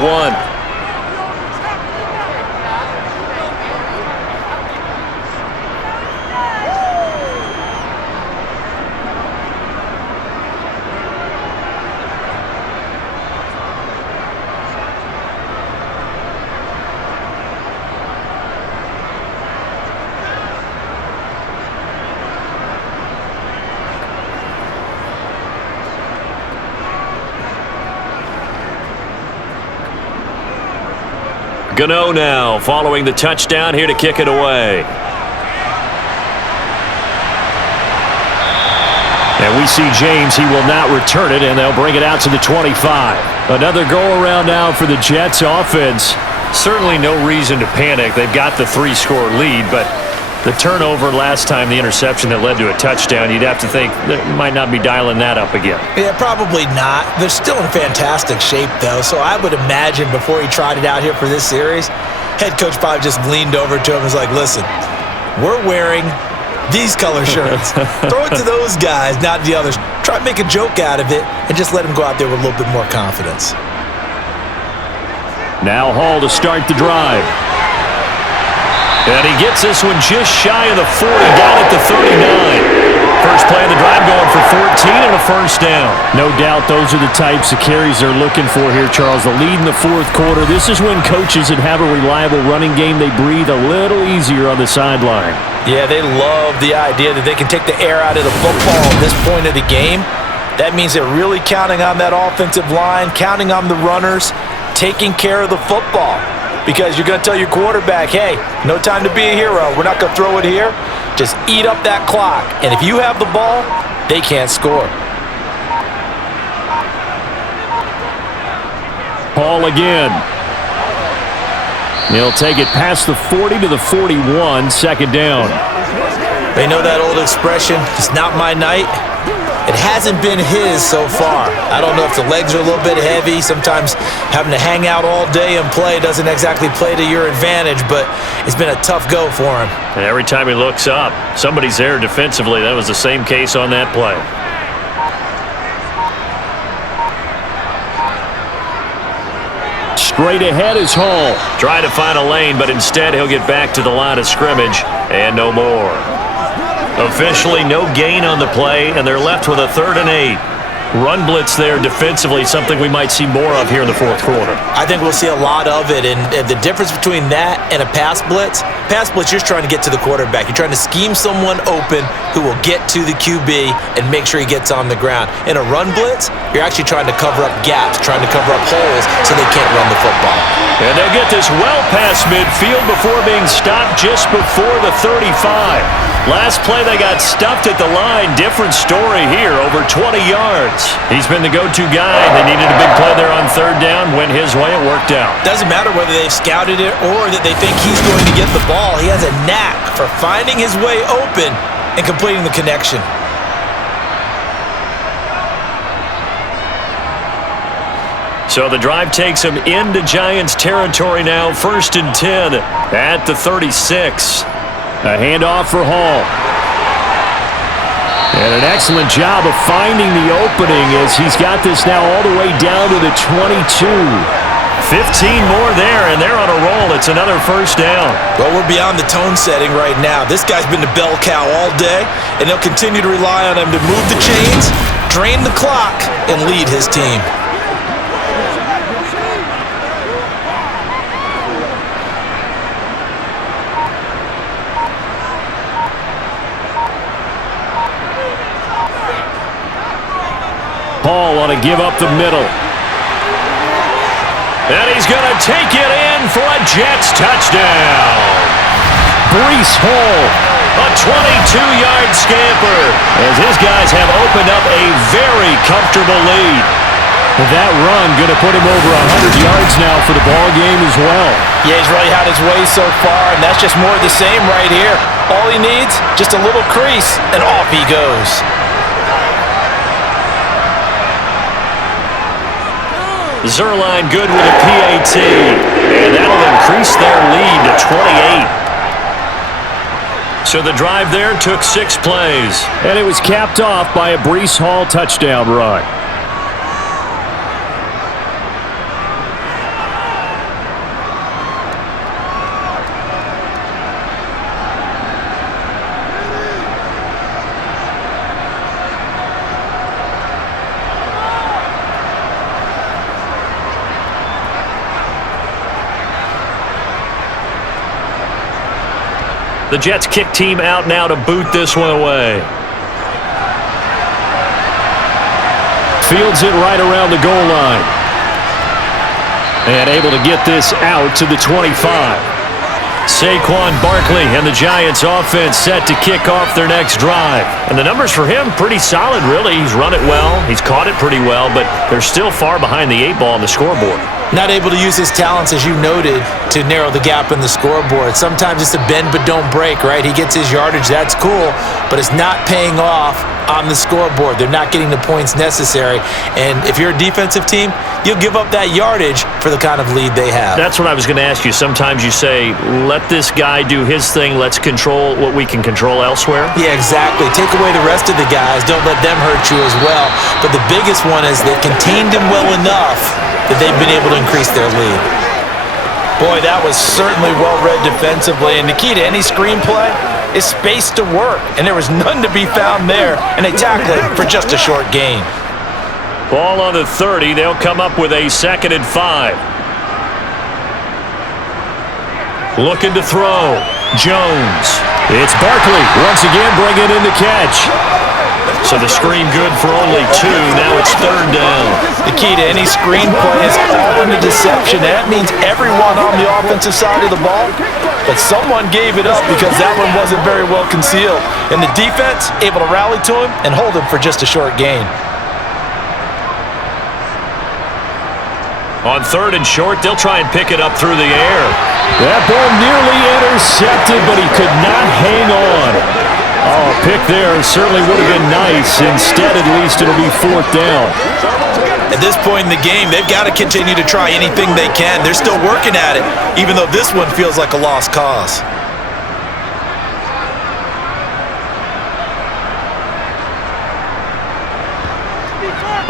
Gano now following the touchdown here to kick it away. And we see James. He will not return it, and they'll bring it out to the 25. Another go-around now for the Jets offense. Certainly no reason to panic. They've got the 3-score lead, but the turnover last time, the interception that led to a touchdown, you'd have to think they might not be dialing that up again. Yeah, probably not. They're still in fantastic shape, though, so I would imagine before he tried it out here for this series, head coach probably just leaned over to him and was like, listen, we're wearing these color shirts. Throw it to those guys, not the others. Try to make a joke out of it and just let him go out there with a little bit more confidence. Now Hall to start the drive. And he gets this one just shy of the 40, down at the 39. First play of the drive going for 14 and a first down. No doubt those are the types of carries they're looking for here, Charles. The lead in the fourth quarter. This is when coaches that have a reliable running game, they breathe a little easier on the sideline. Yeah, they love the idea that they can take the air out of the football at this point of the game. That means they're really counting on that offensive line, counting on the runners, taking care of the football. Because you're going to tell your quarterback, hey, no time to be a hero. We're not going to throw it here. Just eat up that clock. And if you have the ball, they can't score. Hall again. He'll take it past the 40 to the 41, second down. They know that old expression, it's not my night. It hasn't been his so far. I don't know if the legs are a little bit heavy. Sometimes having to hang out all day and play doesn't exactly play to your advantage, but it's been a tough go for him. And every time he looks up, somebody's there defensively. That was the same case on that play. Straight ahead is Hall. Trying to find a lane, but instead he'll get back to the line of scrimmage and no more. Officially no gain on the play, and they're left with a 3rd and 8. Run blitz there defensively, something we might see more of here in the fourth quarter. I think we'll see a lot of it, and the difference between that and a pass blitz, you're trying to get to the quarterback. You're trying to scheme someone open who will get to the QB and make sure he gets on the ground. In a run blitz, you're actually trying to cover up gaps, trying to cover up holes so they can't run the football. And they'll get this well past midfield before being stopped just before the 35. Last play they got stuffed at the line. Different story here, over 20 yards. He's been the go-to guy. They needed a big play there on 3rd down. Went his way, it worked out. Doesn't matter whether they've scouted it or that they think he's going to get the ball. He has a knack for finding his way open and completing the connection. So the drive takes him into Giants territory now. 1st and 10 at the 36. A handoff for Hall. And an excellent job of finding the opening as he's got this now all the way down to the 22. 15 more there, and they're on a roll. It's another first down. Well, we're beyond the tone setting right now. This guy's been the bell cow all day, and they'll continue to rely on him to move the chains, drain the clock, and lead his team. Hall on to give up the middle. And he's going to take it in for a Jets touchdown. Breece Hall. A 22-yard scamper as his guys have opened up a very comfortable lead. That run going to put him over 100 yards now for the ball game as well. Yeah, he's really had his way so far, and that's just more of the same right here. All he needs, just a little crease, and off he goes. Zerline good with a PAT, and that'll increase their lead to 28. So the drive there took 6 plays. And it was capped off by a Breece Hall touchdown run. The Jets kick team out now to boot this one away. Fields it right around the goal line. And able to get this out to the 25. Saquon Barkley and the Giants offense set to kick off their next drive. And the numbers for him, pretty solid, really. He's run it well. He's caught it pretty well, but they're still far behind the 8 ball on the scoreboard. Not able to use his talents, as you noted, to narrow the gap in the scoreboard. Sometimes it's a bend but don't break, right? He gets his yardage, that's cool, but it's not paying off on the scoreboard. They're not getting the points necessary. And if you're a defensive team, you'll give up that yardage for the kind of lead they have. That's what I was going to ask you. Sometimes you say, let this guy do his thing. Let's control what we can control elsewhere. Yeah, exactly. Take away the rest of the guys. Don't let them hurt you as well. But the biggest one is they've contained him well enough that they've been able to increase their lead. Boy, that was certainly well-read defensively. And the key to any screenplay is space to work. And there was none to be found there. And they tackled him for just a short gain. Ball on the 30. They'll come up with a 2nd and 5. Looking to throw. Jones. It's Barkley once again bringing in the catch. So the screen good for only 2. Now it's 3rd down. The key to any screenplay is all in the deception. That means everyone on the offensive side of the ball, but someone gave it up because that one wasn't very well concealed. And the defense able to rally to him and hold him for just a short gain. On 3rd and short, they'll try and pick it up through the air. That ball nearly intercepted, but he could not hang on. Oh, pick there certainly would have been nice. Instead, at least, it'll be 4th down. At this point in the game, they've got to continue to try anything they can. They're still working at it, even though this one feels like a lost cause.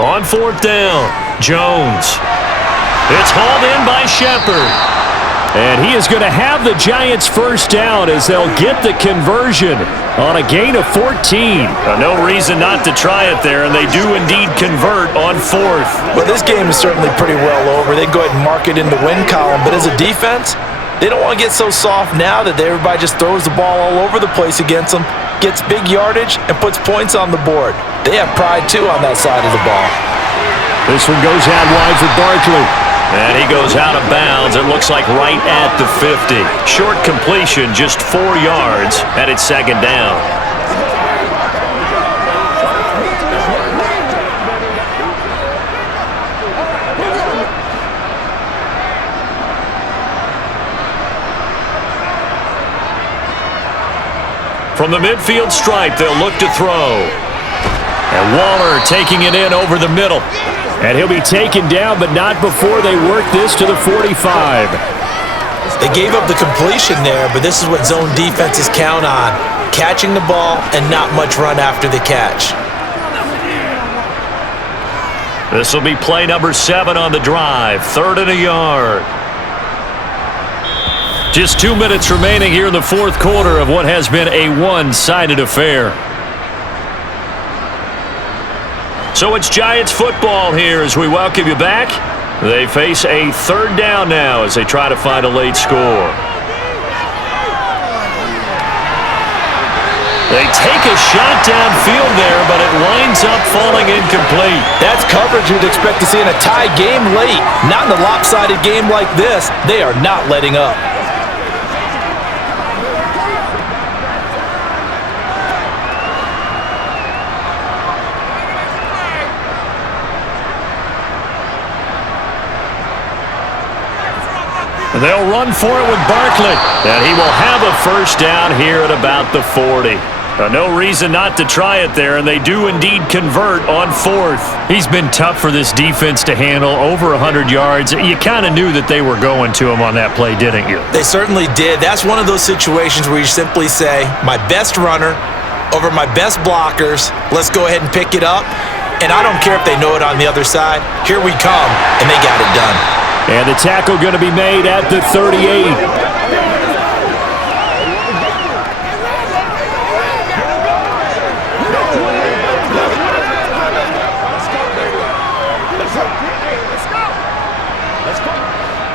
On 4th down, Jones. It's hauled in by Shepard. And he is going to have the Giants first down as they'll get the conversion on a gain of 14. No reason not to try it there, and they do indeed convert on 4th. Well, this game is certainly pretty well over. They go ahead and mark it in the win column, but as a defense, they don't want to get so soft now that everybody just throws the ball all over the place against them, gets big yardage, and puts points on the board. They have pride, too, on that side of the ball. This one goes out wide for Barkley. And he goes out of bounds, it looks like right at the 50. Short completion, just 4 yards, and it's 2nd down. From the midfield stripe, they'll look to throw. And Waller taking it in over the middle. And he'll be taken down, but not before they work this to the 45. They gave up the completion there, but this is what zone defenses count on. Catching the ball and not much run after the catch. This will be play number 7 on the drive. 3rd and a yard. Just 2 minutes remaining here in the 4th quarter of what has been a one-sided affair. So it's Giants football here as we welcome you back. They face a 3rd down now as they try to find a late score. They take a shot downfield there, but it winds up falling incomplete. That's coverage you'd expect to see in a tie game late. Not in a lopsided game like this. They are not letting up. They'll run for it with Barkley, and he will have a first down here at about the 40. No reason not to try it there, and they do indeed convert on 4th. He's been tough for this defense to handle, over 100 yards. You kind of knew that they were going to him on that play, didn't you? They certainly did. That's one of those situations where you simply say, my best runner over my best blockers, let's go ahead and pick it up. And I don't care if they know it on the other side. Here we come, and they got it done. And the tackle going to be made at the 38.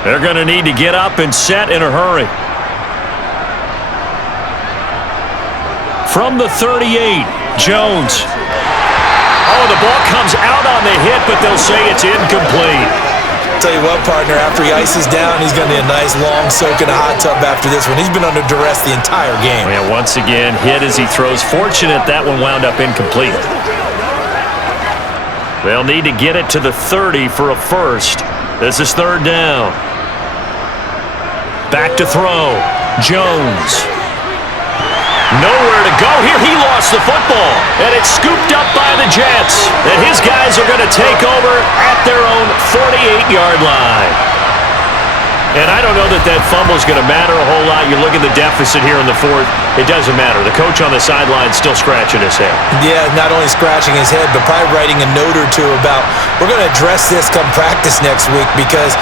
They're going to need to get up and set in a hurry. From the 38, Jones. Oh, the ball comes out on the hit, but they'll say it's incomplete. Tell you what, partner, after he ices down, he's going to need a nice long soak in a hot tub after this one. He's been under duress the entire game. And once again, hit as he throws. Fortunate that one wound up incomplete. They'll need to get it to the 30 for a first. This is third down. Back to throw. Jones. Nowhere to go here. He lost the football, and it's scooped up by the Jets. And his guys are going to take over at their own 48-yard line. And I don't know that that fumble is going to matter a whole lot. You look at the deficit here in the fourth, it doesn't matter. The coach on the sideline still scratching his head. Yeah, not only scratching his head, but probably writing a note or two about, we're going to address this come practice next week, because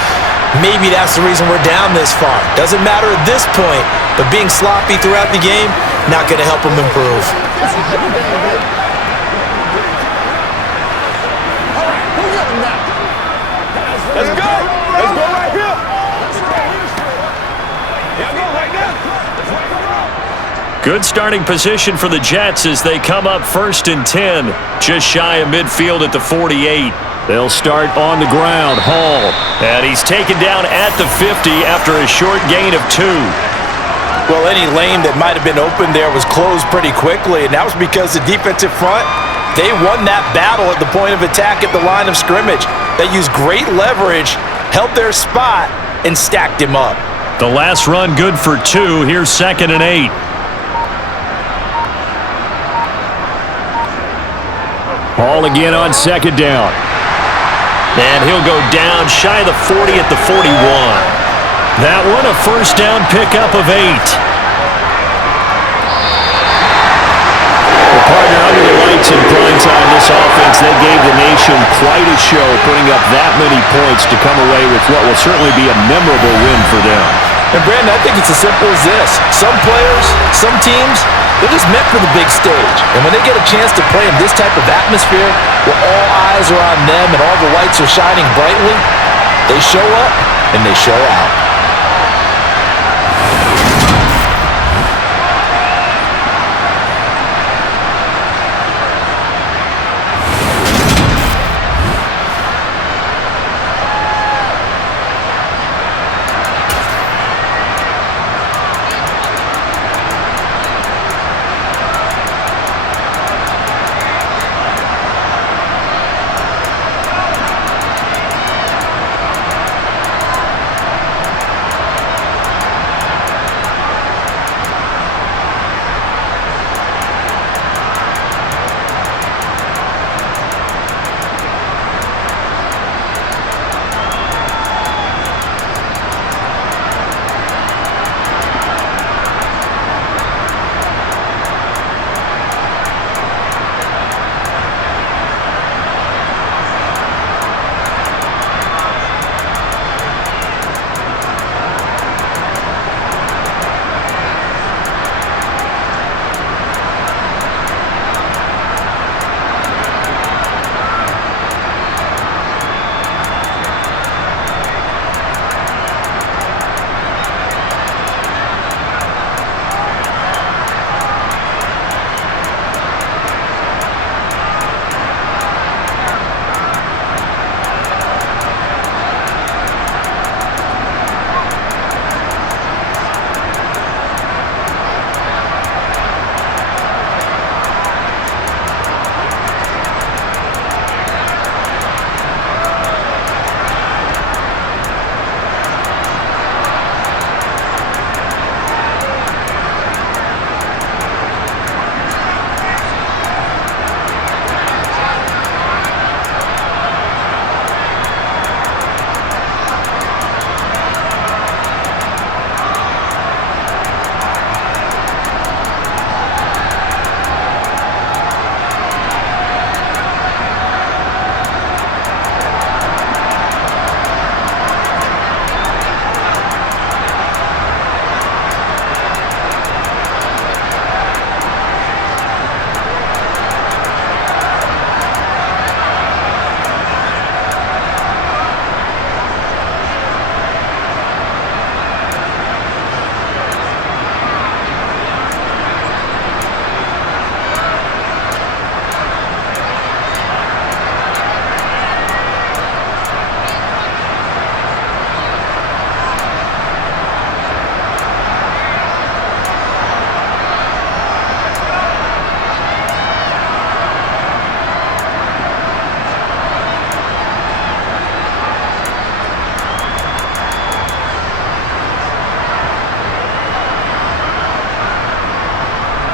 maybe that's the reason we're down this far. Doesn't matter at this point, but being sloppy throughout the game, not going to help him improve. Let's go. Let's go right here. Yeah, go right there. Good starting position for the Jets as they come up 1st and 10, just shy of midfield at the 48. They'll start on the ground. Hall. And he's taken down at the 50 after a short gain of 2. Well, any lane that might have been open there was closed pretty quickly, and that was because the defensive front, they won that battle at the point of attack at the line of scrimmage. They used great leverage, held their spot, and stacked him up. The last run good for 2. Here's 2nd and 8. Ball again on 2nd down. And he'll go down shy of the 40 at the 41. That one a first down pickup of 8. Well, partner, under the lights in prime time, this offense, they gave the nation quite a show, putting up that many points to come away with what will certainly be a memorable win for them. And Brandon, I think it's as simple as this. Some players, some teams, they're just meant for the big stage. And when they get a chance to play in this type of atmosphere, where all eyes are on them and all the lights are shining brightly, they show up and they show out.